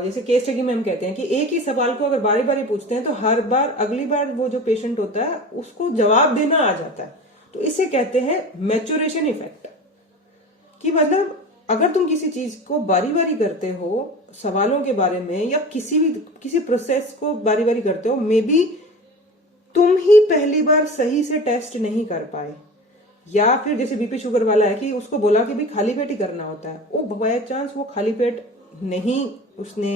जैसे केस स्टडी में हम कहते हैं कि एक ही सवाल को अगर बारी बारी पूछते हैं तो हर बार अगली बार वो जो पेशेंट होता है उसको जवाब देना आ जाता है। तो इसे कहते हैं मैच्योरेशन इफेक्ट, कि मतलब अगर तुम किसी चीज को बारी बारी करते हो सवालों के बारे में, या किसी प्रोसेस को बारी बारी करते हो, मे बी तुम ही पहली बार सही से टेस्ट नहीं कर पाए, या फिर जैसे बीपी शुगर वाला है कि उसको बोला कि भाई खाली पेट ही करना होता है, वो बाय चांस वो खाली पेट नहीं, उसने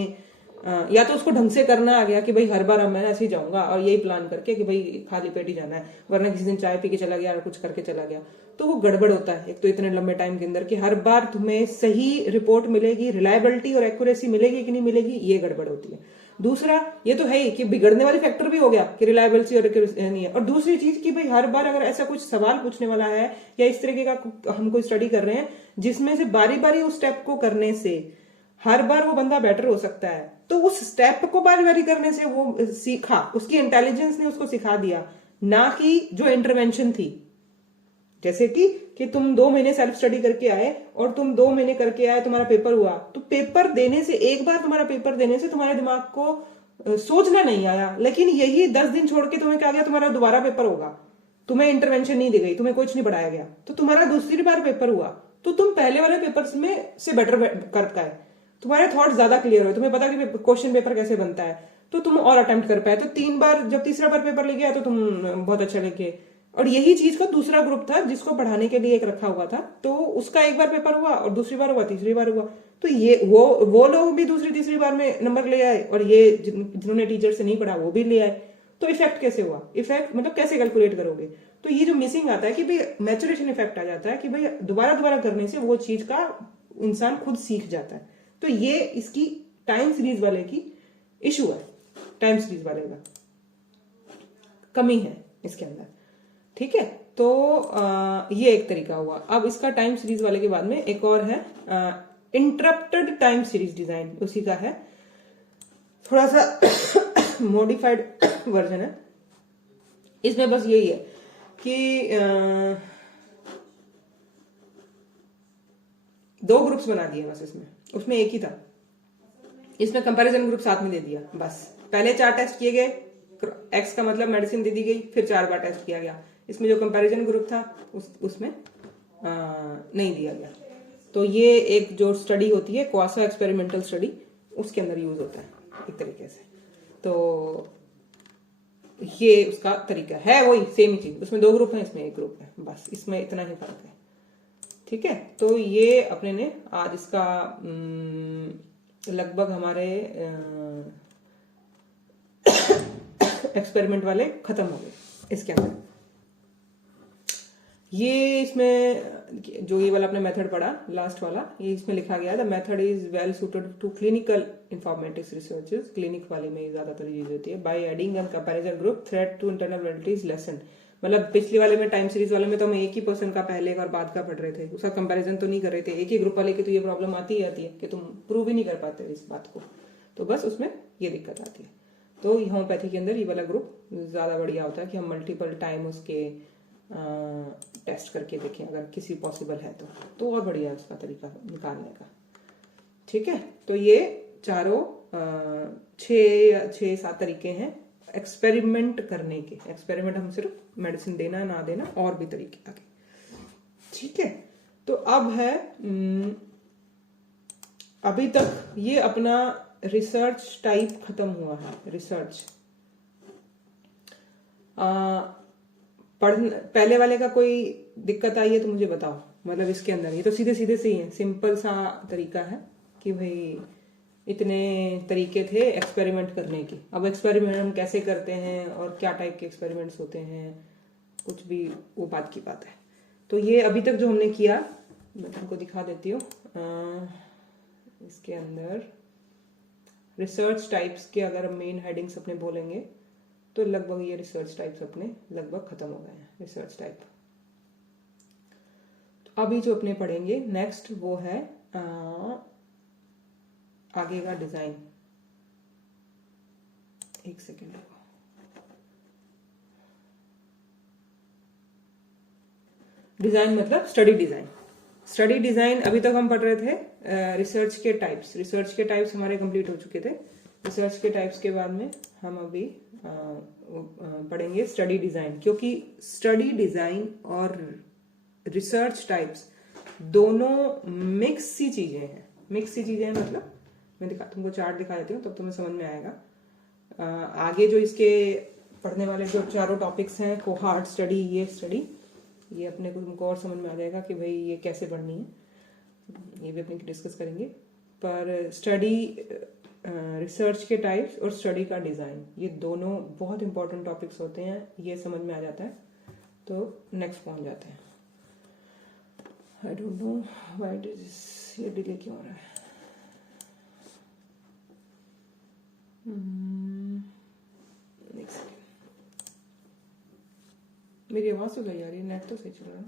या तो उसको ढंग से करना आ गया कि भाई हर बार मैं ऐसे ही जाऊंगा और यही प्लान करके कि भाई खाली पेट ही जाना है, वरना किसी दिन चाय पी के चला गया और कुछ करके चला गया, तो वो गड़बड़ होता है। एक तो इतने लंबे टाइम के अंदर कि हर बार तुम्हें सही रिपोर्ट मिलेगी, रिलायबिलिटी और एक्यूरेसी मिलेगी कि नहीं मिलेगी, ये गड़बड़ होती है। दूसरा ये तो है ही कि बिगड़ने वाली फैक्टर भी हो गया कि रिलायबिलिटी और नहीं है। और दूसरी चीज कि भाई हर बार अगर ऐसा कुछ सवाल पूछने वाला है या इस तरीके का हम कोई स्टडी कर रहे हैं जिसमें से बारी बारी उस स्टेप को करने से हर बार वो बंदा बेटर हो सकता है, तो उस स्टेप को बारी बारी करने से वो सीखा, उसकी इंटेलिजेंस ने उसको सिखा दिया, ना कि जो इंटरवेंशन थी। जैसे कि तुम 2 महीने सेल्फ स्टडी करके आए और तुम 2 महीने करके आए, तुम्हारा पेपर हुआ, तो पेपर देने से एक बार तुम्हारा पेपर देने से तुम्हारे दिमाग को सोचना नहीं आया, लेकिन यही 10 दिन छोड़ के तुम्हें क्या गया, तुम्हारा दोबारा पेपर होगा, तुम्हें इंटरवेंशन नहीं दी गई, तुम्हें कुछ नहीं पढ़ाया गया, तो तुम्हारा दूसरी बार पेपर हुआ, तो तुम पहले वाले पेपर में से बेटर कर पाए, तुम्हारे थॉट ज्यादा क्लियर हुए, तुम्हें पता कि क्वेश्चन पेपर कैसे बनता है, तो तुम और अटेम्प्ट कर पाए। तो 3 बार जब तीसरा बार पेपर लेके आए तो तुम बहुत अच्छा लेके। और यही चीज का दूसरा ग्रुप था जिसको पढ़ाने के लिए एक रखा हुआ था, तो उसका एक बार पेपर हुआ और दूसरी बार हुआ, तीसरी बार हुआ, तो ये वो लोग भी दूसरी तीसरी बार में नंबर ले आए और ये जिन्होंने टीचर से नहीं पढ़ा वो भी ले आए। तो इफेक्ट कैसे हुआ, इफेक्ट मतलब कैसे कैलकुलेट करोगे, तो ये जो मिसिंग आता है कि भाई मैचुरेशन इफेक्ट आ जाता है कि भाई दोबारा दोबारा करने से वो चीज का इंसान खुद सीख जाता है। तो ये इसकी टाइम सीरीज वाले की इशू है, टाइम सीरीज वाले का कमी है इसके अंदर, ठीक है। तो ये एक तरीका हुआ। अब इसका टाइम सीरीज वाले के बाद में एक और है इंटरप्टेड टाइम सीरीज डिजाइन, उसी का है, थोड़ा सा मॉडिफाइड वर्जन है। इसमें बस यही है कि 2 ग्रुप्स बना दिए बस, उसमें एक ही था, इसमें कंपैरिजन ग्रुप साथ में दे दिया बस। पहले 4 टेस्ट किए गए, एक्स का मतलब मेडिसिन दे दी गई, फिर 4 बार टेस्ट किया गया। इसमें जो कंपैरिजन ग्रुप था उसमें नहीं दिया गया। तो ये एक जो स्टडी होती है क्वासा एक्सपेरिमेंटल स्टडी, उसके अंदर यूज होता है एक तरीके से। तो ये उसका तरीका है, वही सेम ही चीज, उसमें 2 ग्रुप है, इसमें 1 ग्रुप है, बस इसमें इतना ही फर्क है, ठीक है। तो ये अपने ने आज इसका लगभग हमारे एक्सपेरिमेंट वाले खत्म हो गए इसके अंदर। ये इसमें जो ये वाला अपने मेथड पढ़ा लास्ट वाला, ये इसमें लिखा गया the method is well suited to clinical informatics researches, clinic वाले में ज्यादातर यूज होती है। By adding and comparison group threat to internal validities lessen, मतलब पिछले वाले में टाइम सीरीज वाले में तो हम एक ही पर्सन का पहले और बाद का पढ़ रहे थे, उसका कंपैरिजन तो नहीं कर रहे थे, एक ही ग्रुप वाले की तो ये प्रॉब्लम आती ही आती है कि तुम प्रूव ही नहीं कर पाते इस बात को, तो बस उसमें ये दिक्कत आती है। तो होम्योपैथी के अंदर ये वाला ग्रुप ज्यादा बढ़िया होता है कि हम मल्टीपल टाइम उसके टेस्ट करके देखें अगर किसी पॉसिबल है तो और बढ़िया है उसका तरीका निकालने का, ठीक है। तो ये चारों 6-7 तरीके हैं एक्सपेरिमेंट करने के। एक्सपेरिमेंट हम सिर्फ मेडिसिन देना ना देना, और भी तरीके आगे, ठीक है। तो अब है अभी तक ये अपना रिसर्च टाइप खत्म हुआ है। रिसर्च पहले वाले का कोई दिक्कत आई है तो मुझे बताओ, मतलब इसके अंदर ये तो सीधे सीधे से ही है, सिंपल सा तरीका है कि भाई इतने तरीके थे एक्सपेरिमेंट करने के। अब एक्सपेरिमेंट हम कैसे करते हैं और क्या टाइप के एक्सपेरिमेंट्स होते हैं, कुछ भी वो बात की बात है। तो ये अभी तक जो हमने किया मैं तुमको दिखा देती हूँ। इसके अंदर रिसर्च टाइप्स के अगर मेन हेडिंग्स अपने बोलेंगे तो लगभग ये रिसर्च टाइप्स अपने लगभग खत्म हो गए हैं। रिसर्च टाइप तो अभी जो अपने पढ़ेंगे नेक्स्ट वो है आगे का डिजाइन। एक सेकेंड रुको, डिजाइन मतलब स्टडी डिजाइन। स्टडी डिजाइन अभी तक हम पढ़ रहे थे रिसर्च के टाइप्स। रिसर्च के टाइप्स हमारे कंप्लीट हो चुके थे। रिसर्च के टाइप्स के बाद में हम अभी पढ़ेंगे स्टडी डिजाइन, क्योंकि स्टडी डिजाइन और रिसर्च टाइप्स दोनों मिक्स सी चीजें हैं। मिक्स सी चीजें हैं मतलब मैं तुमको चार्ट दिखा देती हूँ तब तुम्हें समझ में आएगा। आगे जो इसके पढ़ने वाले जो चारों टॉपिक्स हैं, कोहार्ट स्टडी, ये अपने को तुमको और समझ में आ जाएगा कि भाई ये कैसे पढ़नी है, ये भी अपने डिस्कस करेंगे। पर स्टडी रिसर्च के टाइप्स और स्टडी का डिजाइन ये दोनों बहुत इंपॉर्टेंट टॉपिक्स होते हैं, ये समझ में आ जाता है तो नेक्स्ट पहुंच जाते हैं। I don't know why this ये डिले क्यों हो रहा है। एक सेकेंड, मेरी आवाज तो सही आ रही है, नेट तो सही चल रहा है ना।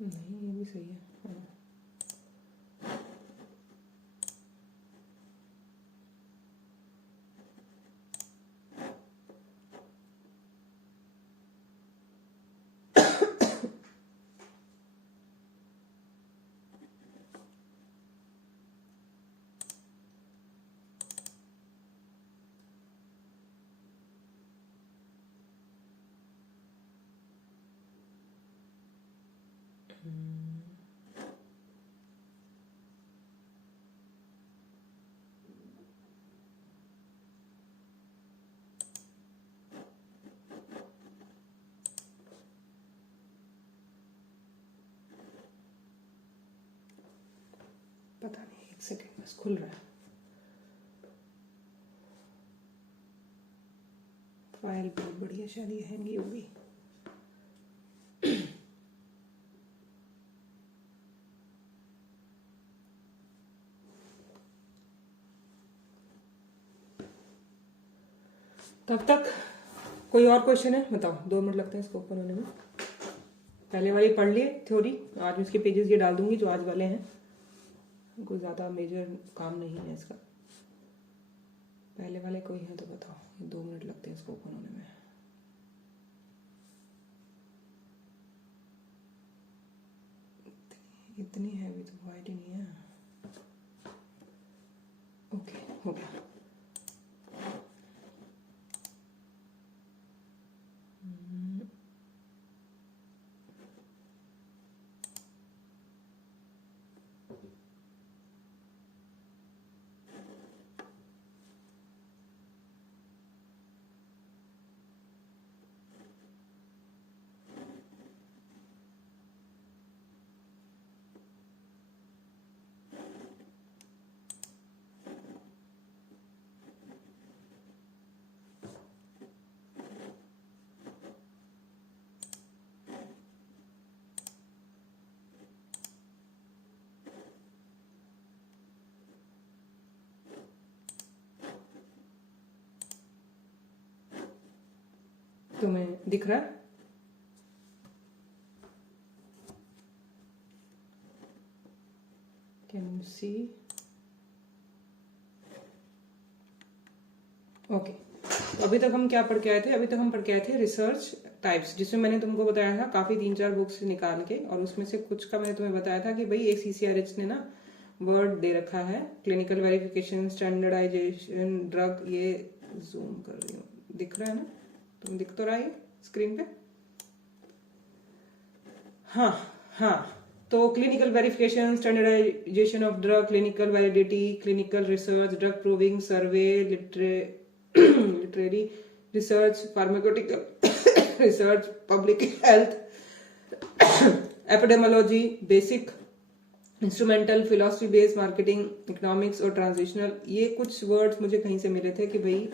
नहीं, ये भी सही है। हाँ। पता नहीं, एक सेकेंड बस खुल रहा है। फाइल बहुत बढ़िया, शायद ये हैंग ही होगी। तब तक कोई और क्वेश्चन है? बताओ, 2 मिनट लगते हैं इसको ओपन होने में। पहले वाली पढ़ लिए थ्योरी, आज उसके पेजेस ये डाल दूंगी जो आज वाले हैं, कोई ज़्यादा मेजर काम नहीं है इसका। पहले वाले कोई है तो बताओ, 2 मिनट लगते हैं इसको ओपन होने में। इतनी हैवी तो वाइट ही नहीं है। ओके, हो गया। तुम्हें दिख रहा है? Can you see? ओके, तो अभी तक हम क्या पढ़ के आए थे? अभी तक हम पढ़ के आए थे रिसर्च टाइप्स, जिसमें मैंने तुमको बताया था काफी 3-4 बुक्स निकाल के, और उसमें से कुछ का मैंने तुम्हें बताया था कि भाई एक CCRH ने ना वर्ड दे रखा है, क्लिनिकल वेरिफिकेशन, स्टैंडर्डाइजेशन, ड्रग। ये जूम कर रही हूँ, दिख रहा है ना? तुम दिख तो रहा है स्क्रीन पे? हाँ, तो clinical verification, standardization of drug, clinical validity, clinical research, drug proving, survey, literary research, pharmaceutical research, public health, epidemiology, basic, instrumental, philosophy based, marketing, economics और ट्रांजिशनल। ये कुछ वर्ड्स मुझे कहीं से मिले थे कि भाई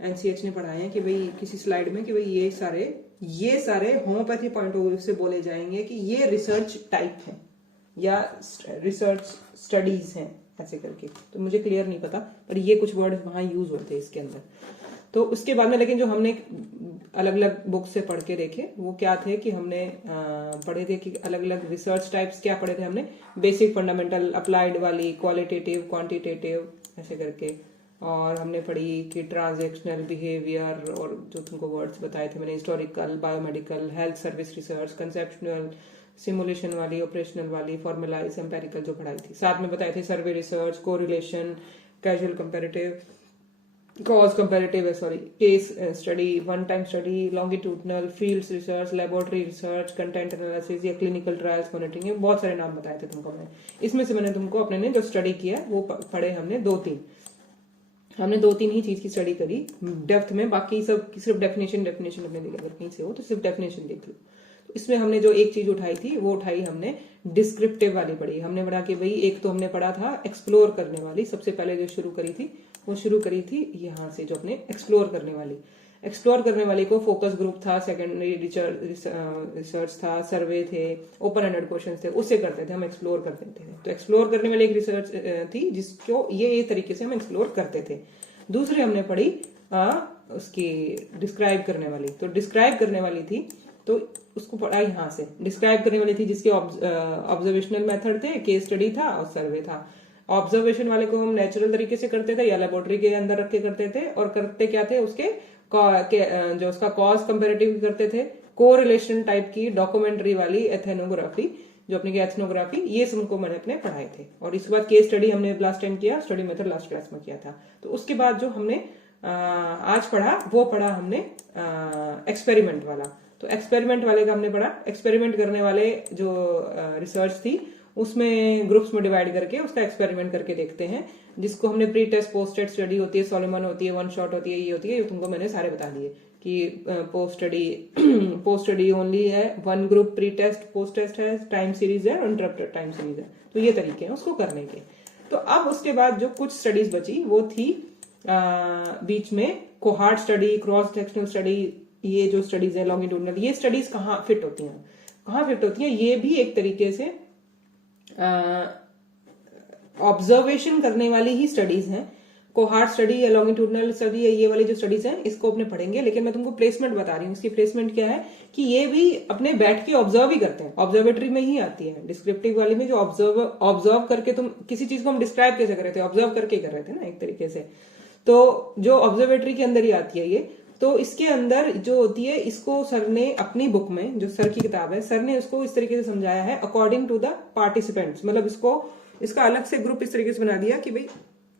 NCH ने पढ़ाए हैं कि भाई किसी स्लाइड में, कि भाई ये सारे होम्योपैथी पॉइंट ऑफ व्यू से बोले जाएंगे कि ये रिसर्च टाइप है या रिसर्च स्टडीज हैं, ऐसे करके। तो मुझे क्लियर नहीं पता, पर ये कुछ वर्ड वहां यूज होते हैं इसके अंदर। तो उसके बाद में लेकिन जो हमने अलग अलग बुक से पढ़ के देखे वो क्या थे कि हमने पढ़े थे कि अलग अलग रिसर्च टाइप्स क्या पढ़े थे हमने, बेसिक, फंडामेंटल, अप्लाइड वाली, क्वालिटेटिव, क्वांटिटेटिव, ऐसे करके। और हमने पढ़ी कि ट्रांजैक्शनल बिहेवियर, और जो तुमको वर्ड्स बताए थे मैंने, historical, biomedical, health service research, conceptional, simulation वाली, ऑपरेशनल वाली, फॉर्मुलाइज, एम्पेरिकल जो पढ़ाई थी। साथ में बताए थे सर्वे research, correlation, casual comparative, cause comparative, case study, one time study, longitudinal, field research, laboratory research, content analysis या क्लिनिकल ट्रायल्स मॉनिटरिंग। ये बहुत सारे नाम बताए थे तुमको मैंने। इसमें से मैंने तुमको अपने ने जो स्टडी किया वो पढ़े हमने 2-3 ही चीज की स्टडी करी डेप्थ में। बाकी सब सिर्फ डेफिनेशन अपने दिल, अगर कहीं से हो तो सिर्फ डेफिनेशन देख लो। तो इसमें हमने जो एक चीज उठाई थी वो उठाई हमने डिस्क्रिप्टिव वाली पढ़ी। हमने पढ़ा कि भाई एक तो हमने पढ़ा था एक्सप्लोर करने वाली, सबसे पहले जो शुरू करी थी वो शुरू करी थी यहाँ से, जो अपने एक्सप्लोर करने वाली। एक्सप्लोर करने वाली को फोकस ग्रुप था, सेकेंडरी रिसर्च था, सर्वे थे, ओपन एंडेड क्वेश्चन थे, उससे करते थे हम, एक्सप्लोर करते थे। तो एक्सप्लोर करने वाली एक रिसर्च थी जिसको ये तरीके से हम एक्सप्लोर करते थे। दूसरी हमने पढ़ी उसकी डिस्क्राइब करने वाली। तो डिस्क्राइब करने वाली थी तो उसको पढ़ा यहाँ से। डिस्क्राइब करने वाली थी जिसके ऑब्जर्वेशनल मेथड थे, केस स्टडी था और सर्वे था। ऑब्जर्वेशन वाले को हम नेचुरल तरीके से करते थे या लेबोरेटरी के अंदर रख के करते थे, और करते क्या थे उसके जो उसका कॉज कंपेरेटिव करते थे। कोरिलेशन टाइप की डॉक्यूमेंट्री वाली एथेनोग्राफी, जो अपने की एथनोग्राफी, ये सबको मैंने अपने पढ़ाए थे। और इसके बाद केस स्टडी हमने लास्ट टाइम किया, स्टडी मेथड लास्ट क्लास में किया था। तो उसके बाद जो हमने आज पढ़ा वो पढ़ा हमने एक्सपेरिमेंट वाला। तो एक्सपेरिमेंट वाले का हमने पढ़ा, एक्सपेरिमेंट करने वाले जो रिसर्च थी उसमें ग्रुप्स में डिवाइड करके उसका एक्सपेरिमेंट करके देखते हैं, जिसको हमने pre test post test study होती है, सोलोमन होती है, वन शॉट होती है, ये होती है। ये तुमको मैंने सारे बता दिए कि पोस्ट स्टडी ओनली है, one group pre test post test है, टाइम सीरीज है और इंटरप्टेड टाइम सीरीज है। तो ये तरीके हैं उसको करने के। तो अब उसके बाद जो कुछ स्टडीज बची वो थी बीच में cohort study, cross sectional study, ये जो स्टडीज है लॉन्गिट्यूडनल, ये स्टडीज कहाँ फिट होती हैं, कहाँ फिट होती हैं? ये भी एक तरीके से ऑब्जर्वेशन करने वाली ही स्टडीज हैं। कोहार्ट स्टडी या लॉन्गिट्यूडनल स्टडी, ये वाली जो स्टडीज हैं इसको अपने पढ़ेंगे, लेकिन मैं तुमको प्लेसमेंट बता रही हूँ। इसकी प्लेसमेंट क्या है कि ये भी अपने बैठ के ऑब्जर्व ही करते हैं, ऑब्जर्वेटरी में ही आती है। डिस्क्रिप्टिव वाली में जो ऑब्जर्व करके तुम किसी चीज को हम डिस्क्राइब कैसे कर रहे थे, ऑब्जर्व करके कर रहे थे ना एक तरीके से। तो जो ऑब्जर्वेटरी के अंदर ही आती है ये। तो इसके अंदर जो होती है, इसको सर ने अपनी बुक में, जो सर की किताब है, सर ने इसको इस तरीके से समझाया है अकॉर्डिंग टू द पार्टिसिपेंट्स। मतलब इसका अलग से ग्रुप इस तरीके से बना दिया कि भाई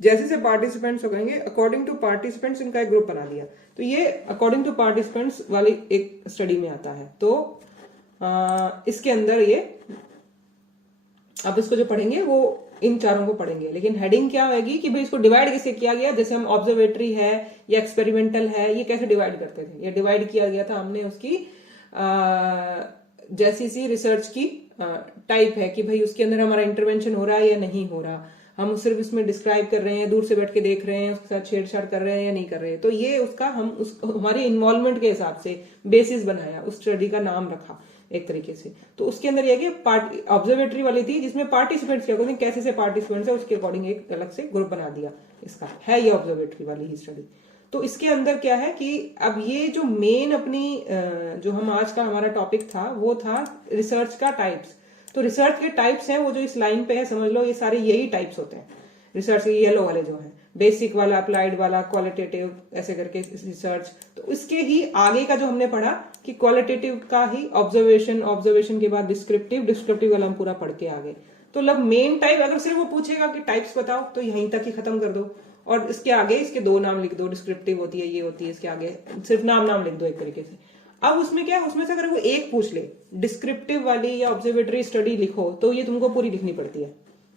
जैसे से पार्टिसिपेंट्स हो गएंगे अकॉर्डिंग टू पार्टिसिपेंट्स इनका एक ग्रुप बना दिया। तो ये अकॉर्डिंग टू पार्टिसिपेंट्स वाली एक स्टडी में आता है। तो इसके अंदर ये अब इसको जो पढ़ेंगे वो इन चारों को पढ़ेंगे, लेकिन हेडिंग क्या होगी कि भाई इसको डिवाइड कैसे किया गया। जैसे हम ऑब्जर्वेटरी है या एक्सपेरिमेंटल है, ये कैसे डिवाइड करते थे, ये डिवाइड किया गया था हमने उसकी जैसी सी रिसर्च की टाइप है कि भाई उसके अंदर हमारा इंटरवेंशन हो रहा है या नहीं हो रहा, हम सिर्फ इसमें डिस्क्राइब कर रहे हैं, दूर से बैठ के देख रहे हैं, उसके साथ छेड़छाड़ कर रहे हैं या नहीं कर रहे हैं। तो ये उसका हमारे इन्वॉल्वमेंट के हिसाब से बेसिस बनाया, उस स्टडी का नाम रखा एक तरीके से। तो उसके अंदर यह कि ऑब्जर्वेटरी वाली थी जिसमें पार्टिसिपेंट्स क्या करते, कैसे से पार्टिसिपेंट्स है उसके अकॉर्डिंग एक अलग से ग्रुप बना दिया। इसका है ये ऑब्जर्वेटरी वाली ही स्टडी। तो इसके अंदर क्या है कि अब ये जो मेन अपनी जो हम आज का हमारा टॉपिक था वो था रिसर्च का टाइप्स। तो रिसर्च के टाइप्स हैं वो जो इस लाइन पे है, समझ लो ये सारे यही टाइप्स होते हैं रिसर्च के। येलो वाले जो है बेसिक वाला, अप्लाइड वाला, क्वालिटेटिव, ऐसे करके रिसर्च। तो इसके ही आगे का जो हमने पढ़ा कि क्वालिटेटिव का ही ऑब्जर्वेशन के बाद डिस्क्रिप्टिव वाला हम पूरा पढ़ के आ गए। तो मतलब मेन टाइप अगर सिर्फ वो पूछेगा कि टाइप्स बताओ तो यहीं तक ही खत्म कर दो, और इसके आगे इसके दो नाम लिख दो, डिस्क्रिप्टिव होती है, ये होती है, इसके आगे सिर्फ नाम लिख दो एक तरीके से। अब उसमें क्या है, उसमें से अगर वो एक पूछ ले डिस्क्रिप्टिव वाली या ऑब्जर्वेटरी स्टडी लिखो तो ये तुमको पूरी लिखनी पड़ती है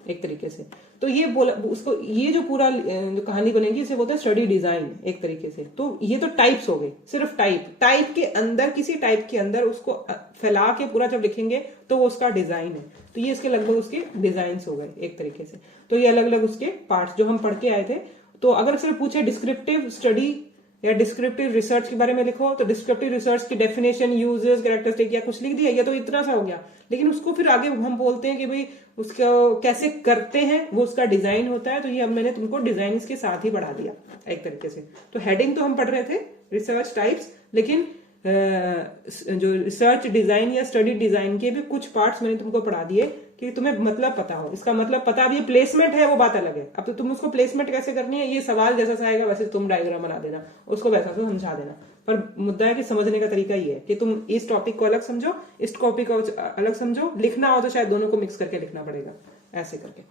एक तरीके से। तो ये बोला उसको, ये जो पूरा जो कहानी बनेगी इसे बोलते हैं स्टडी डिजाइन एक तरीके से। तो ये तो टाइप्स हो गए, सिर्फ टाइप के अंदर, किसी टाइप के अंदर उसको फैला के पूरा जब लिखेंगे तो वो उसका डिजाइन है। तो ये इसके लगभग उसके डिजाइन हो गए एक तरीके से। तो ये अलग अलग उसके पार्ट्स जो हम पढ़ के आए थे। तो अगर सिर्फ पूछे डिस्क्रिप्टिव स्टडी या डिस्क्रिप्टिव रिसर्च के बारे में लिखो तो डिस्क्रिप्टिव रिसर्च की डेफिनेशन, यूजर्स, कैरेक्टरिस्टिक या कुछ लिख दिया, ये तो इतना सा हो गया। लेकिन उसको फिर आगे हम बोलते हैं कि भाई उसको कैसे करते हैं, वो उसका डिजाइन होता है। तो ये अब मैंने तुमको डिजाइन इसके साथ ही बढ़ा दिया एक तरीके से। तो हेडिंग तो हम पढ़ रहे थे रिसर्च टाइप्स, लेकिन जो रिसर्च डिजाइन या स्टडी डिजाइन के भी कुछ पार्ट्स मैंने तुमको पढ़ा दिए कि तुम्हें मतलब पता हो। इसका मतलब पता, अब ये प्लेसमेंट है वो बात अलग है। अब तो तुम उसको प्लेसमेंट कैसे करनी है, ये सवाल जैसा सा आएगा वैसे तुम डायग्राम बना देना, उसको वैसा से समझा देना। पर मुद्दा है कि समझने का तरीका ये है कि तुम इस टॉपिक को अलग समझो, इस टॉपिक को अलग समझो। लिखना हो तो शायद दोनों को मिक्स करके लिखना पड़ेगा ऐसे करके।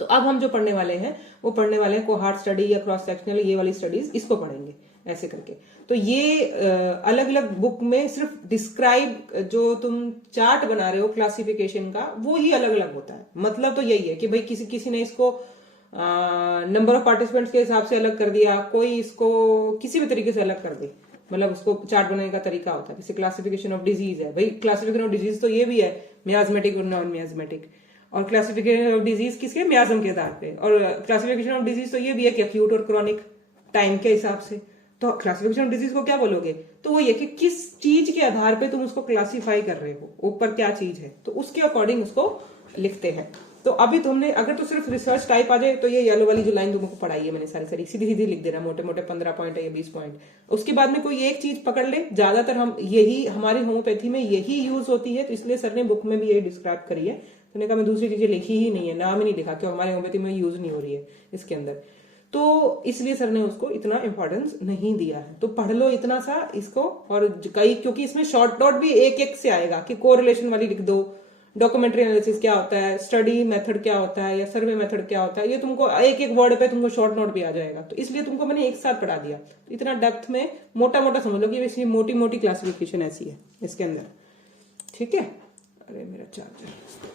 तो अब हम जो पढ़ने वाले हैं वो पढ़ने वाले हैं कोहार्ट स्टडी या क्रॉस सेक्शनल, ये वाली स्टडीज, इसको पढ़ेंगे ऐसे करके। तो ये अलग अलग बुक में सिर्फ डिस्क्राइब, जो तुम चार्ट बना रहे हो क्लासिफिकेशन का, वो ही अलग अलग होता है। मतलब तो यही है कि भाई किसी ने इसको नंबर ऑफ पार्टिसिपेंट्स के हिसाब से अलग कर दिया, कोई इसको किसी भी तरीके से अलग कर दे, मतलब उसको चार्ट बनाने का तरीका होता है। जैसे क्लासिफिकेशन ऑफ डिजीज है, भाई क्लासिफिकेशन ऑफ डिजीज तो ये भी है मियाजमेटिक और नॉन मियाजमेटिक, और क्लासिफिकेशन ऑफ डिजीज किसके, मियाज्म के आधार पे, और क्लासिफिकेशन ऑफ डिजीज तो ये भी है कि अक्यूट और क्रॉनिक टाइम के हिसाब से। तो क्लासिफिकेशन ऑफ डिजीज को क्या बोलोगे, तो वो ये कि किस चीज के आधार पे तुम उसको क्लासिफाई कर रहे हो, ऊपर क्या चीज है, तो उसके अकॉर्डिंग उसको लिखते हैं। तो अभी तुमने अगर तो सिर्फ रिसर्च टाइप आ जाए तो ये येलो वाली जो लाइन तुमको पढ़ाई है मैंने सारी सारी सीधी सीधी लिख देना, मोटे मोटे 15 पॉइंट है या 20 पॉइंट। उसके बाद में कोई एक चीज पकड़ ले, ज्यादातर हम यही हमारे होम्योपैथी में यही यूज होती है, तो इसलिए सर ने बुक में भी यही डिस्क्राइब करी है। तो मैंने कहा मैं दूसरी चीजें लिखी ही नहीं है, नाम ही नहीं लिखा, क्यों हमारे होम्योपैथी में यूज नहीं हो रही है इसके अंदर, तो इसलिए सर ने उसको इतना इंपॉर्टेंस नहीं दिया है। तो पढ़ लो इतना सा इसको, और कई क्योंकि इसमें शॉर्ट नोट भी एक एक से आएगा कि कोरिलेशन वाली लिख दो, डॉक्यूमेंट्री एनालिसिस क्या होता है, स्टडी मेथड क्या होता है, या सर्वे मेथड क्या होता है, ये तुमको एक एक वर्ड पे तुमको शॉर्ट नोट भी आ जाएगा। तो इसलिए तुमको मैंने एक साथ पढ़ा दिया, तो इतना डेप्थ में मोटा मोटा समझ लो कि वैसे मोटी मोटी क्लासिफिकेशन ऐसी है इसके अंदर, ठीक है। अरे मेरा चार्जर,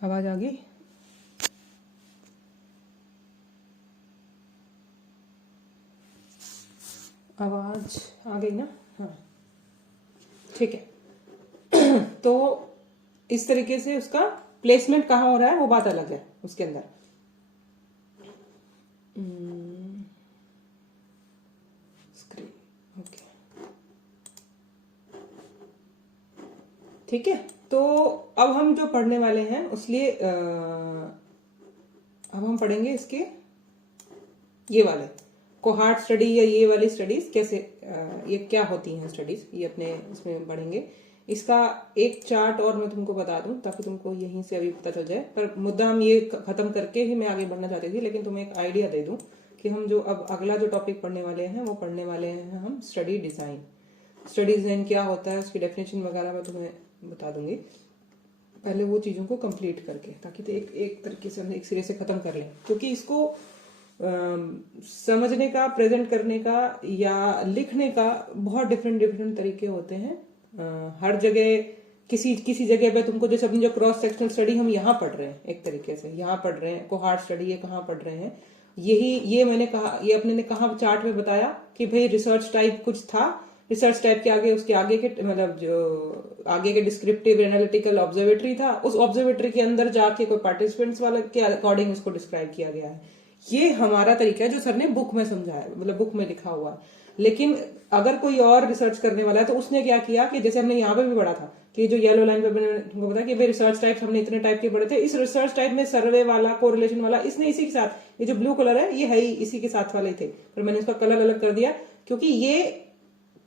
आवाज आ गई? आवाज आ गई ना? हाँ ठीक है। तो इस तरीके से उसका प्लेसमेंट कहाँ हो रहा है वो बात अलग है उसके अंदर। स्क्रीन ओके, ठीक है। तो अब हम जो पढ़ने वाले हैं उसलिए अब हम पढ़ेंगे इसके ये वाले कोहार्ट स्टडी या ये वाली स्टडीज कैसे ये क्या होती हैं स्टडीज, ये अपने इसमें पढ़ेंगे। इसका एक चार्ट और मैं तुमको बता दूं ताकि तुमको यहीं से अभी पता चल जाए, पर मुद्दा हम ये खत्म करके ही मैं आगे बढ़ना चाहती थी, लेकिन तुम्हें एक आइडिया दे दूं कि हम जो अब अगला जो टॉपिक पढ़ने वाले हैं वो पढ़ने वाले हैं हम स्टडी डिजाइन। स्टडी डिजाइन क्या होता है, उसकी डेफिनेशन वगैरह मैं तुम्हें बता दूंगी, पहले वो चीजों को कंप्लीट करके, ताकि तो एक तरीके से हम एक सिरे से खत्म कर लें। क्योंकि इसको समझने का, प्रेजेंट करने का या लिखने का बहुत डिफरेंट तरीके होते हैं। हर जगह किसी जगह पे तुमको, जैसे अपनी जो क्रॉस सेक्शनल स्टडी हम यहाँ पढ़ रहे हैं, एक तरीके से यहाँ पढ़ रहे हैं, कोहार्ट स्टडी ये कहाँ पढ़ रहे हैं, ये मैंने कहा, ये अपने ने कहा चार्ट में बताया कि भाई रिसर्च टाइप कुछ था, रिसर्च टाइप के आगे उसके आगे के मतलब जो आगे के डिस्क्रिप्टिव एनालिटिकल ऑब्जर्वेटरी था, उस ऑब्जर्वेटरी के अंदर जाके कोई पार्टिसिपेंट्स वाले के अकॉर्डिंग उसको डिस्क्राइब किया गया है। ये हमारा तरीका है जो सर ने बुक में समझाया, मतलब बुक में लिखा हुआ। लेकिन अगर कोई और रिसर्च करने वाला है तो उसने क्या किया कि जैसे हमने यहाँ पे भी पढ़ा था कि जो येलो लाइन पे मैंने तुमको बताया कि भाई रिसर्च टाइप्स हमने इतने टाइप के पढ़े थे, इस रिसर्च टाइप में सर्वे वाला, कोरिलेशन वाला, इसने इसी के साथ, ये जो ब्लू कलर है ये है ही इसी के साथ वाले थे, पर मैंने इसका कलर अलग कर दिया क्योंकि ये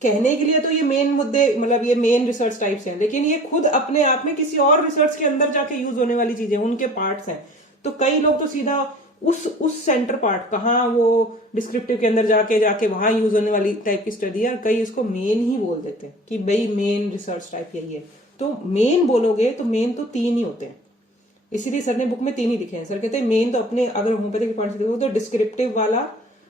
कहने के लिए तो ये मेन मुद्दे, मतलब ये मेन रिसर्च टाइप्स हैं, लेकिन ये खुद अपने आप में किसी और रिसर्च के अंदर जाके यूज होने वाली चीजें, उनके पार्ट्स हैं। तो कई लोग तो सीधा उस सेंटर पार्ट कहाँ वो डिस्क्रिप्टिव के अंदर जाके वहां यूज होने वाली टाइप की स्टडी है, और कई इसको मेन ही बोल देते हैं कि भाई मेन रिसर्च टाइप यही है। तो मेन बोलोगे तो मेन तो 3 ही होते हैं, इसीलिए सर ने बुक में 3 ही लिखे हैं। सर कहते हैं मेन तो अपने अगर होम्योपैथी के पॉइंट से देखो तो डिस्क्रिप्टिव वाला,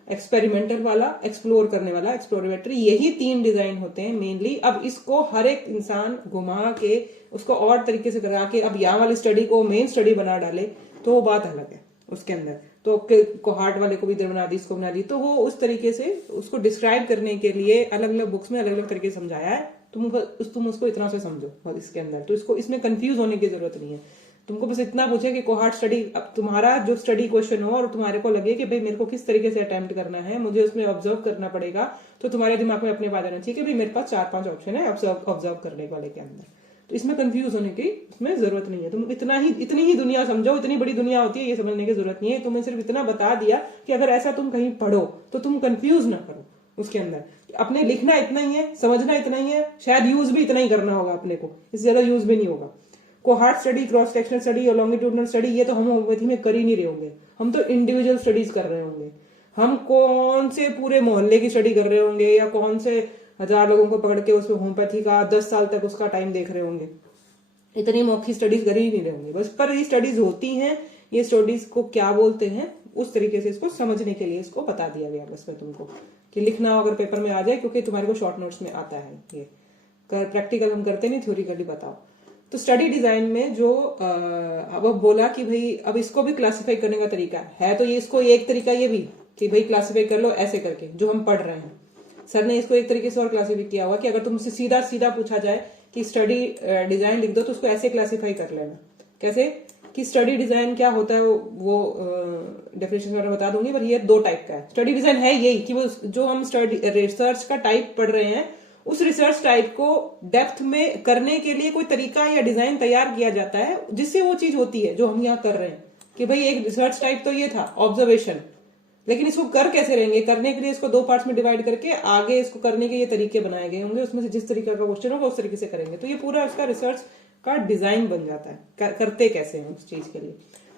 एक्सपेरिमेंटल वाला, एक्सप्लोर करने वाला, एक्सप्लोरेटरी, यही 3 डिजाइन होते हैं मेनली। अब इसको हर एक इंसान घुमा के उसको और तरीके से करा के अब यहाँ वाली स्टडी को मेन स्टडी बना डाले तो वो बात अलग है उसके अंदर। तो कोहार्ट वाले को भी इधर बना दी, इसको बना दी, तो वो उस तरीके से उसको डिस्क्राइब करने के लिए अलग अलग बुक्स में अलग अलग तरीके से समझाया है। तुम उसको इतना से समझो और इसके अंदर तो इसको इसमें कंफ्यूज होने की जरूरत नहीं है। तुमको बस इतना पूछे कि कोहार्ट स्टडी, अब तुम्हारा जो स्टडी क्वेश्चन हो और तुम्हारे को लगे कि भाई मेरे को किस तरीके से अटेम्प्ट करना है, मुझे उसमें ऑब्जर्व करना पड़ेगा, तो तुम्हारे दिमाग में अपने बात आना चाहिए कि भाई मेरे पास 4-5 ऑप्शन है ऑब्जर्व करने वाले के अंदर। तो इसमें कंफ्यूज होने की इसमें जरूरत नहीं है। तुम इतनी ही दुनिया समझो, इतनी बड़ी दुनिया होती है, ये समझने की जरूरत नहीं है। तुम्हें सिर्फ इतना बता दिया कि अगर ऐसा तुम कहीं पढ़ो तो तुम कंफ्यूज ना करो उसके अंदर। अपने लिखना इतना ही है, समझना इतना ही है, शायद यूज भी इतना ही करना होगा अपने को, इससे ज्यादा यूज भी नहीं होगा। Cohort study, cross sectional study और लॉन्गिट्यूडनल स्टडी ये तो हम होम्योपैथी में कर ही नहीं रहे होंगे। हम तो इंडिविजुअल स्टडीज कर रहे होंगे। हम कौन से पूरे मोहल्ले की स्टडी कर रहे होंगे या कौन से 1000 लोगों को पकड़ के उसमें होम्योपैथी का 10 साल तक उसका टाइम देख रहे होंगे। इतनी मौखी स्टडीज कर ही नहीं रहे होंगे बस। पर ये स्टडीज होती हैं, ये स्टडीज को क्या बोलते हैं उस तरीके से इसको समझने के लिए इसको बता दिया गया बस में तुमको कि लिखना अगर पेपर में आ जाए, क्योंकि तुम्हारे को शॉर्ट नोट्स में आता है। ये प्रैक्टिकल हम करते नहीं, थ्योरिकली बताओ। तो स्टडी डिजाइन में जो अब बोला कि भाई अब इसको भी क्लासिफाई करने का तरीका है, तो ये इसको एक तरीका ये भी कि भाई क्लासिफाई कर लो ऐसे करके जो हम पढ़ रहे हैं। सर ने इसको एक तरीके से और क्लासिफाई किया हुआ कि अगर तुमसे सीधा सीधा पूछा जाए कि स्टडी डिजाइन लिख दो तो उसको ऐसे क्लासिफाई कर लेना। कैसे कि स्टडी डिजाइन क्या होता है वो डेफिनेशन में बता दूंगी, पर ये 2 टाइप का है। स्टडी डिजाइन है यही कि वो जो हम स्टडी रिसर्च का टाइप पढ़ रहे हैं उस रिसर्च टाइप को डेप्थ में करने के लिए कोई तरीका या डिजाइन तैयार किया जाता है जिससे वो चीज होती है जो हम यहाँ कर रहे हैं। कि भाई एक रिसर्च टाइप तो ये था ऑब्जर्वेशन, लेकिन इसको कर कैसे रहेंगे, करने के लिए इसको 2 पार्ट्स में डिवाइड करके आगे इसको करने के ये तरीके बनाए गए होंगे, उसमें से जिस तरीके का क्वेश्चन होगा उस तरीके से करेंगे। तो ये पूरा उसका रिसर्च का डिजाइन बन जाता है, करते कैसे हैं उस चीज के लिए।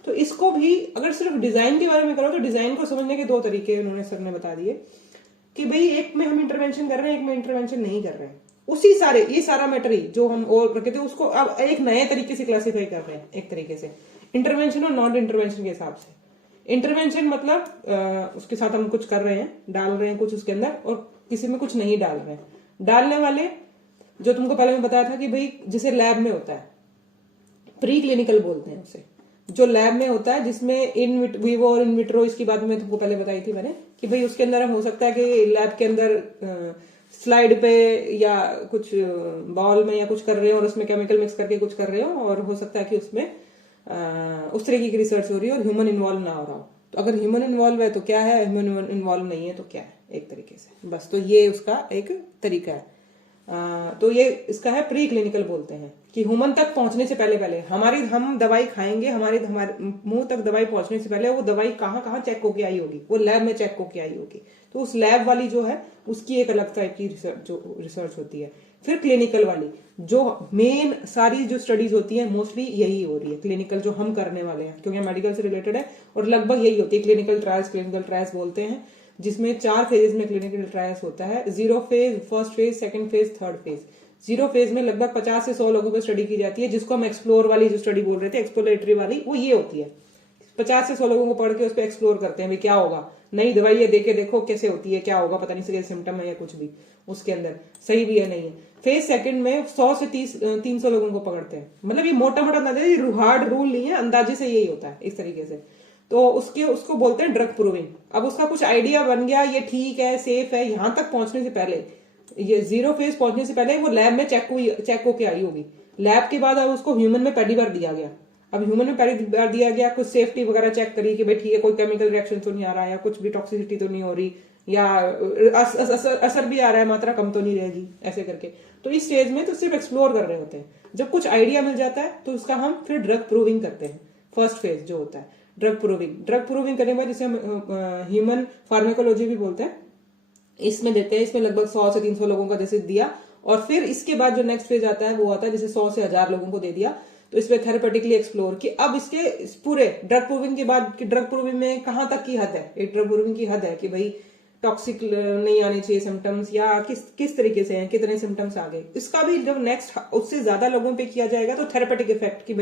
तो इसको भी अगर सिर्फ डिजाइन के बारे में करो तो डिजाइन को समझने के 2 तरीके उन्होंने सर ने बता दिए कि भाई एक में हम इंटरवेंशन कर रहे हैं, एक में इंटरवेंशन नहीं कर रहे हैं। उसी सारे ये सारा मैटर ही जो हम और रखे थे उसको अब एक नए तरीके से क्लासिफाई कर रहे हैं, एक तरीके से इंटरवेंशन और नॉन इंटरवेंशन के हिसाब से। इंटरवेंशन मतलब उसके साथ हम कुछ कर रहे हैं, डाल रहे हैं कुछ उसके अंदर, और किसी में कुछ नहीं डाल रहे हैं। डालने वाले जो तुमको पहले मैं बताया था कि भाई जैसे लैब में होता है, प्री क्लिनिकल बोलते हैं उसे, जो लैब में होता है जिसमें इन विवो और इन विट्रो, इसकी बात मैं तुमको पहले बताई थी मैंने कि भाई उसके अंदर हम हो सकता है कि लैब के अंदर स्लाइड पे या कुछ बॉल में या कुछ कर रहे हो और उसमें केमिकल मिक्स करके कुछ कर रहे हो, और हो सकता है कि उसमें उस तरीके की रिसर्च हो रही है और ह्यूमन इन्वॉल्व ना हो रहा हो। तो अगर ह्यूमन इन्वॉल्व है तो क्या है, ह्यूमन इन्वॉल्व नहीं है तो क्या है, एक तरीके से बस। तो ये उसका एक तरीका है। तो ये इसका है प्री क्लिनिकल बोलते हैं कि ह्यूमन तक पहुंचने से पहले हम दवाई खाएंगे, हमारे मुंह तक दवाई पहुंचने से पहले वो दवाई कहाँ चेक होके आई होगी, वो लैब में चेक होके आई होगी। तो उस लैब वाली जो है उसकी एक अलग टाइप की रिसर्च होती है। फिर क्लिनिकल वाली जो मेन सारी जो स्टडीज होती है मोस्टली यही हो रही है, क्लिनिकल जो हम करने वाले हैं, क्योंकि मेडिकल से रिलेटेड है और लगभग यही होती है। क्लिनिकल ट्रायल्स बोलते हैं, जिसमें 4 फेजेस में क्लिनिकल ट्रायल्स होता है। 0 phase, first phase, second phase, third phase. 0 phase में लगभग 50 से 100 लोगों पर स्टडी की जाती है, जिसको हम एक्सप्लोर वाली जो स्टडी बोल रहे थे, एक्सप्लोरेटरी वाली, वो ये होती है। 50 से 100 लोगों को पढ़ के उस पर एक्सप्लोर करते हैं भाई क्या होगा, नई दवाई है, देके देखो कैसे होती है, क्या होगा, पता नहीं से सिम्टम है या कुछ भी उसके अंदर सही भी है नहीं है। फेज सेकंड में 100 से 300 लोगों को पकड़ते हैं। मतलब ये मोटा अंदाजा, हार्ड रूल नहीं है, अंदाजे से यही होता है इस तरीके से। तो उसको बोलते हैं ड्रग प्रूविंग। अब उसका कुछ आइडिया बन गया, ये ठीक है, सेफ है, यहां तक पहुंचने से पहले, ये 0 फेज पहुंचने से पहले वो लैब में चेक होके आई होगी। लैब के बाद अब उसको ह्यूमन में पहली बार दिया गया। अब ह्यूमन में पहली बार दिया गया, कुछ सेफ्टी वगैरह चेक करी कि भाई ठीक है, कोई केमिकल रिएक्शन तो नहीं आ रहा है, या कुछ भी टॉक्सिसिटी तो नहीं हो रही, या असर भी आ रहा है, मात्रा कम तो नहीं रहेगी, ऐसे करके। तो इस स्टेज में तो सिर्फ एक्सप्लोर कर रहे होते हैं। जब कुछ आइडिया मिल जाता है तो उसका हम फिर ड्रग प्रूविंग करते हैं। फर्स्ट फेज जो होता है ड्रग प्रूविंग करने के बाद, जिसे हम ह्यूमन फार्मेकोलॉजी भी बोलते हैं, इसमें देते हैं। इसमें लगभग 100 से 300 लोगों का जैसे दिया, और फिर इसके बाद जो नेक्स्ट फेज आता है वो आता है जैसे 100 से 1000 लोगों को दे दिया। तो इस पे थेरेपेटिकली एक्सप्लोर कि अब इसके इस पूरे ड्रग प्रूविंग के बाद कि ड्रग प्रूविंग में कहाँ तक की हद है, एक ड्रग प्रूविंग की हद है कि भाई टॉक्सिक नहीं आने चाहिए सिम्टम्स, या किस तरीके से हैं, कितने सिम्टम्स आ गए। इसका भी जब नेक्स्ट उससे ज्यादा लोगों पे किया जाएगा तो थेरेपेटिक इफेक्ट कि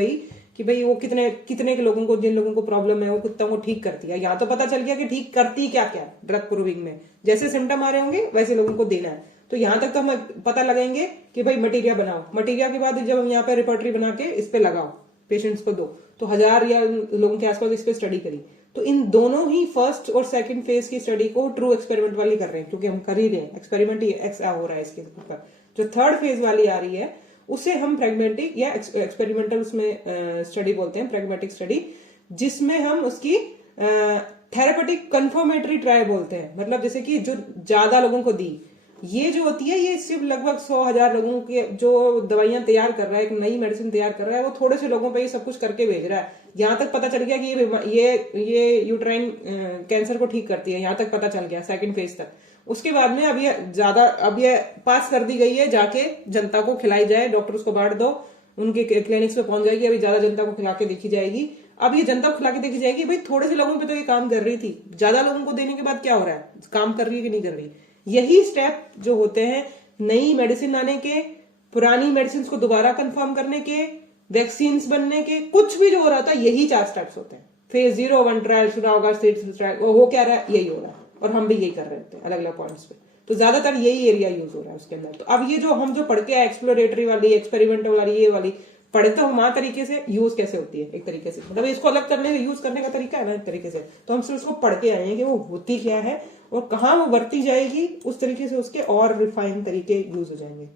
भाई वो कितने कितने के लोगों को, जिन लोगों को प्रॉब्लम है वो कितना को ठीक करती है। या तो पता चल गया कि ठीक करती क्या क्या ड्रग प्रूविंग में, जैसे सिम्टम आ रहे होंगे वैसे लोगों को देना है। तो यहां तक तो हम पता लगाएंगे कि भाई मटीरिया बनाओ, मटीरिया के बाद जब हम यहाँ पे रिपोर्टरी बना के इस पे लगाओ, पेशेंट्स को दो, तो 1000 या लोगों के आसपास इस पे स्टडी करी। तो इन दोनों ही फर्स्ट और सेकंड फेज की स्टडी को ट्रू एक्सपेरिमेंट वाली कर रहे हैं, क्योंकि हम कर ही रहे हैं, एक्सपेरिमेंट ही हो रहा है इसके ऊपर। जो थर्ड फेज वाली आ रही है उसे हम प्रैग्मेटिक या एक्सपेरिमेंटल उसमें स्टडी बोलते हैं, प्रैग्मेटिक स्टडी, जिसमें हम उसकी थेरेपेटिक कंफर्मेटरी ट्रायल बोलते हैं। मतलब जैसे कि जो ज्यादा लोगों को दी, ये जो होती है ये सिर्फ लगभग 100,000 लोगों के जो दवाइयां तैयार कर रहा है, एक नई मेडिसिन तैयार कर रहा है, वो थोड़े से लोगों पे ये सब कुछ करके भेज रहा है। यहां तक पता चल गया कि ये यूट्राइन कैंसर को ठीक करती है, यहां तक पता चल गया सेकंड फेज तक। उसके बाद में अब ये पास कर दी गई है, जाके जनता को खिलाई जाए, डॉक्टर उसको बांट दो, उनके क्लिनिक्स पे पहुंच जाएगी, अभी ज्यादा जनता को खिला के देखी जाएगी। अब ये जनता को खिला के देखी जाएगी, भाई थोड़े से लोगों पे तो ये काम कर रही थी, ज्यादा लोगों को देने के बाद क्या हो रहा है, काम कर रही है कि नहीं कर रही। यही स्टेप जो होते हैं नई मेडिसिन आने के, पुरानी मेडिसिन को दोबारा कंफर्म करने के, वैक्सीन बनने के, कुछ भी जो हो रहा था, यही 4 स्टेप्स होते हैं। फेज 0, 1 ट्रायल सुना होगा, स्टेज ट्रायल, वो क्या रहा है, यही हो रहा है, और हम भी यही कर रहे होते हैं अलग अलग पॉइंट्स पे। तो ज्यादातर यही एरिया यूज हो रहा है उसके अंदर। तो अब ये जो हम जो पढ़ के आए, एक्सप्लोरेटरी वाली, एक्सपेरिमेंटल वाली, ये वाली पढ़े तो हम तरीके से यूज कैसे होती है, एक तरीके से, मतलब इसको अलग करने यूज करने का तरीका है ना एक तरीके से। तो हम सिर्फ उसको पढ़ के आए हैं कि वो होती क्या है और कहाँ वो बरती जाएगी, उस तरीके से उसके और रिफाइन तरीके यूज हो जाएंगे।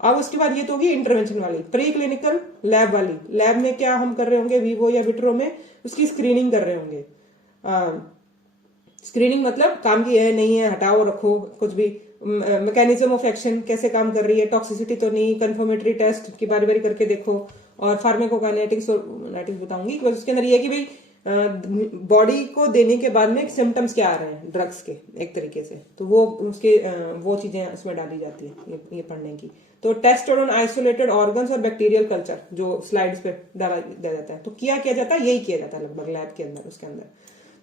अब उसके बाद ये तो होगी इंटरवेंशन वाली। प्री क्लिनिकल लैब वाली, लैब में क्या हम कर रहे होंगे, वीवो या विट्रो में उसकी स्क्रीनिंग कर रहे होंगे। स्क्रीनिंग मतलब काम की है नहीं है, हटाओ रखो, कुछ भी मैकेनिज्म ऑफ एक्शन कैसे काम कर रही है, टॉक्सिसिटी तो नहीं, कंफर्मेटरी टेस्ट की बारी बारी करके देखो, और फार्माकोकाइनेटिक्स और बताऊंगी। उसके अंदर ये है कि भाई बॉडी को देने के बाद में सिम्टम्स क्या आ रहे हैं ड्रग्स के, एक तरीके से, तो वो उसके वो चीजें उसमें डाली जाती है ये पढ़ने की। तो टेस्ट ऑन आइसोलेटेड ऑर्गन्स और बैक्टीरियल कल्चर जो स्लाइड्स पे डाला जाता है, तो किया जाता है, यही किया जाता है लगभग लैब के अंदर, उसके अंदर।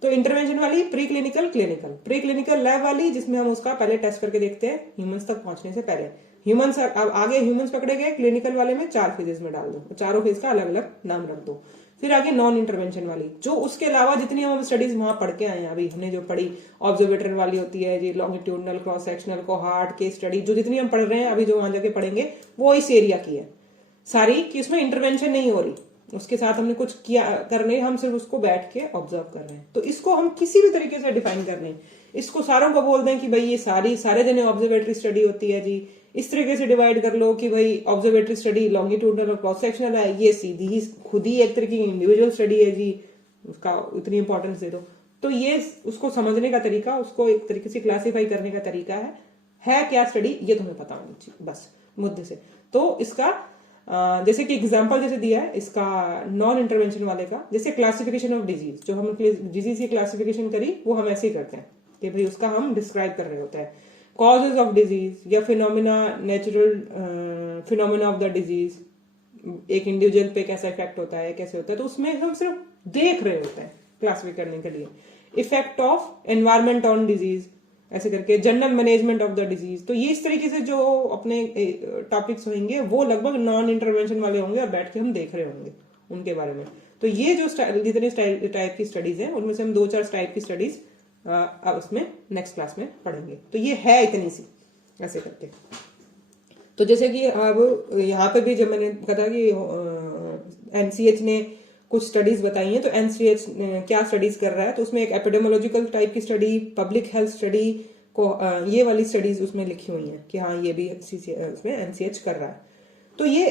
तो इंटरवेंशन वाली pre clinical, clinical, pre clinical lab वाली, जिसमें हम उसका पहले टेस्ट करके देखते हैं ह्यूमंस तक पहुंचने से पहले। ह्यूमंस अब आगे ह्यूमंस पकड़े गए, क्लिनिकल वाले में 4 फेजेस में डाल दो, चारों फेज का अलग अलग नाम रख दो। फिर आगे नॉन इंटरवेंशन वाली, जो उसके अलावा जितनी हम स्टडीज वहां पढ़ के आए हैं, अभी हमने जो पढ़ी ऑब्जर्वेटर वाली होती है जी, longitudinal, cross sectional, cohort, case study, जो जितनी हम पढ़ रहे हैं अभी, जो वहां जाके पढ़ेंगे, वो इस एरिया की है सारी, कि उसमें इंटरवेंशन नहीं हो रही, उसके साथ हमने कुछ किया करने, हम सिर्फ उसको बैठ के ऑब्जर्व कर रहे हैं। तो इसको हम किसी भी तरीके से डिफाइन कर रहे हैं, इसको सारों को बोल दें कि भाई ये सारे जने ऑब्जर्वेटरी स्टडी होती है जी, इस तरीके से डिवाइड कर लो कि भाई ऑब्जर्वेटरी स्टडी लॉन्गिट्यूडनल और क्रॉस सेक्शनल है, ये सीधी ही खुद ही एक तरीके की इंडिविजुअल स्टडी है जी, उसका इतनी इंपॉर्टेंस दे दो। तो ये उसको समझने का तरीका, उसको एक तरीके से क्लासीफाई करने का तरीका है क्या स्टडी, ये तुम्हें पता होनी चाहिए बस मुद्दे से। तो इसका जैसे कि एग्जांपल जैसे दिया है इसका नॉन इंटरवेंशन वाले का, जैसे क्लासिफिकेशन ऑफ डिजीज, जो हम डिजीज की क्लासिफिकेशन करी वो हम ऐसे ही करते हैं कि भाई उसका हम डिस्क्राइब कर रहे होते हैं, कॉजेज ऑफ डिजीज या phenomena, natural phenomena of the disease, एक इंडिविजुअल पे कैसा इफेक्ट होता है, कैसे होता है, तो उसमें हम सिर्फ देख रहे होते हैं क्लासिफाई करने के लिए। Effect of environment on disease, ऐसे करके general management of the disease. तो ये इस तरीके से जो अपने टॉपिक्स होंगे वो लगभग नॉन इंटरवेंशन वाले होंगे और बैठ के हम देख रहे होंगे उनके बारे में। तो ये जो जितने टाइप की स्टडीज हैं उनमें से हम 2-4 टाइप की स्टडीज उसमें नेक्स्ट क्लास में पढ़ेंगे। तो ये है इतनी सी ऐसे करके। तो जैसे कि अब यहाँ पे भी जब मैंने कहा कि एनसीएच ने कुछ स्टडीज बताई हैं, तो एनसीएच क्या स्टडीज कर रहा है, तो उसमें एक एपिडेमोलॉजिकल टाइप की स्टडी, पब्लिक हेल्थ स्टडी को ये वाली स्टडीज उसमें लिखी हुई हैं कि हाँ ये भी उसमें एनसीएच कर रहा है। तो ये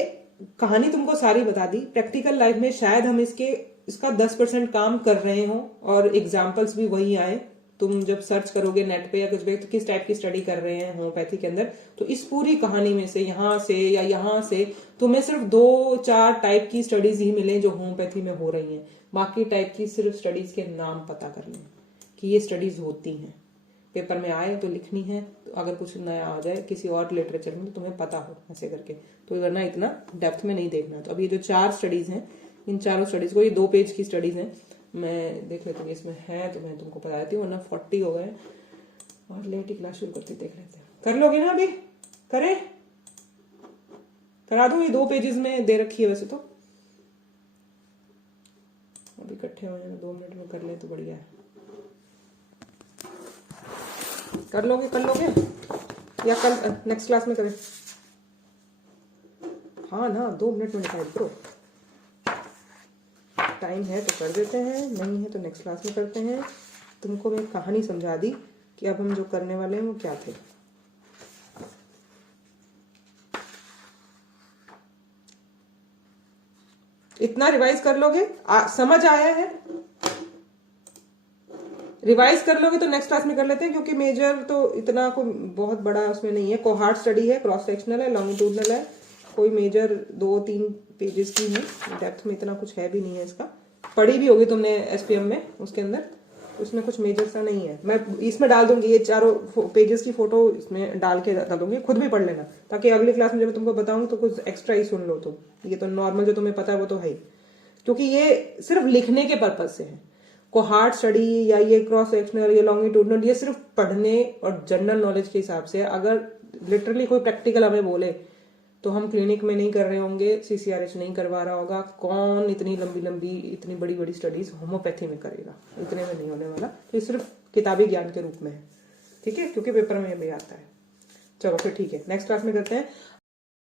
कहानी तुमको सारी बता दी। प्रैक्टिकल लाइफ में शायद हम इसका 10% काम कर रहे हो और एग्जाम्पल्स भी वही आए। तुम जब सर्च करोगे नेट पे या कुछ भी, तो किस टाइप की स्टडी कर रहे हैं होम्योपैथी के अंदर, तो इस पूरी कहानी में से यहाँ से या यहाँ से तुम्हें सिर्फ 2-4 टाइप की स्टडीज ही मिले जो होम्योपैथी में हो रही हैं। बाकी टाइप की सिर्फ स्टडीज के नाम पता करने कि ये स्टडीज होती हैं। पेपर में आए तो लिखनी है, तो अगर कुछ नया आ जाए किसी और लिटरेचर में तो तुम्हें पता हो ऐसे करके, तो वरना इतना डेप्थ में नहीं देखना। तो अब ये जो 4 स्टडीज हैं, इन चारों स्टडीज को, ये 2 पेज की स्टडीज हैं, मैं देख लेती हूँ इसमें है तो मैं तुमको बता देती हूँ, वरना 40 हो गए और लेट ही क्लास शुरू करते, देख लेते हैं। कर लोगे ना? अभी करें, करा दूं? ये 2 पेजेस में दे रखी है वैसे तो, अभी इकट्ठे हो जाए 2 मिनट में कर ले तो बढ़िया है। कर लोगे? कर लोगे या कल नेक्स्ट क्लास में करें? हाँ ना, 2 मिनट में डिसाइड करो। टाइम है तो कर देते हैं, नहीं है तो नेक्स्ट क्लास में करते हैं। तुमको मैं कहानी समझा दी कि अब हम जो करने वाले हैं वो क्या थे। इतना रिवाइज कर लोगे? समझ आया है? रिवाइज कर लोगे तो नेक्स्ट क्लास में कर लेते हैं, क्योंकि मेजर तो इतना कोई बहुत बड़ा उसमें नहीं है। कोहार्ट स्टडी है, क्रॉस सेक्शनल है, लॉन्गिट्यूडनल है, कोई मेजर 2-3 पेजेस की है, डेप्थ में इतना कुछ है भी नहीं है। इसका पढ़ी भी होगी तुमने एसपीएम में, उसके अंदर उसमें कुछ मेजर सा नहीं है। मैं इसमें डाल दूंगी, ये चारों पेजेस की फोटो इसमें डाल के डालूंगी, खुद भी पढ़ लेना, ताकि अगली क्लास में जब तुमको बताऊंगी तो कुछ एक्स्ट्रा ही सुन लो तुम। ये तो नॉर्मल जो तुम्हें पता है वो तो है ही, क्योंकि ये सिर्फ लिखने के पर्पज से है। कोहार्ट स्टडी या ये क्रॉस सेक्शनल या लॉन्गिट्यूडनल, ये सिर्फ पढ़ने और जनरल नॉलेज के हिसाब से। अगर लिटरली कोई प्रैक्टिकल हमें बोले तो हम क्लिनिक में नहीं कर रहे होंगे, सीसीआरएच नहीं करवा रहा होगा, कौन इतनी लंबी लंबी इतनी बड़ी बड़ी स्टडीज होम्योपैथी में करेगा, इतने में नहीं होने वाला। तो ये सिर्फ किताबी ज्ञान के रूप में है, ठीक है, क्योंकि पेपर में भी आता है। चलो फिर ठीक है, नेक्स्ट क्लास में करते हैं।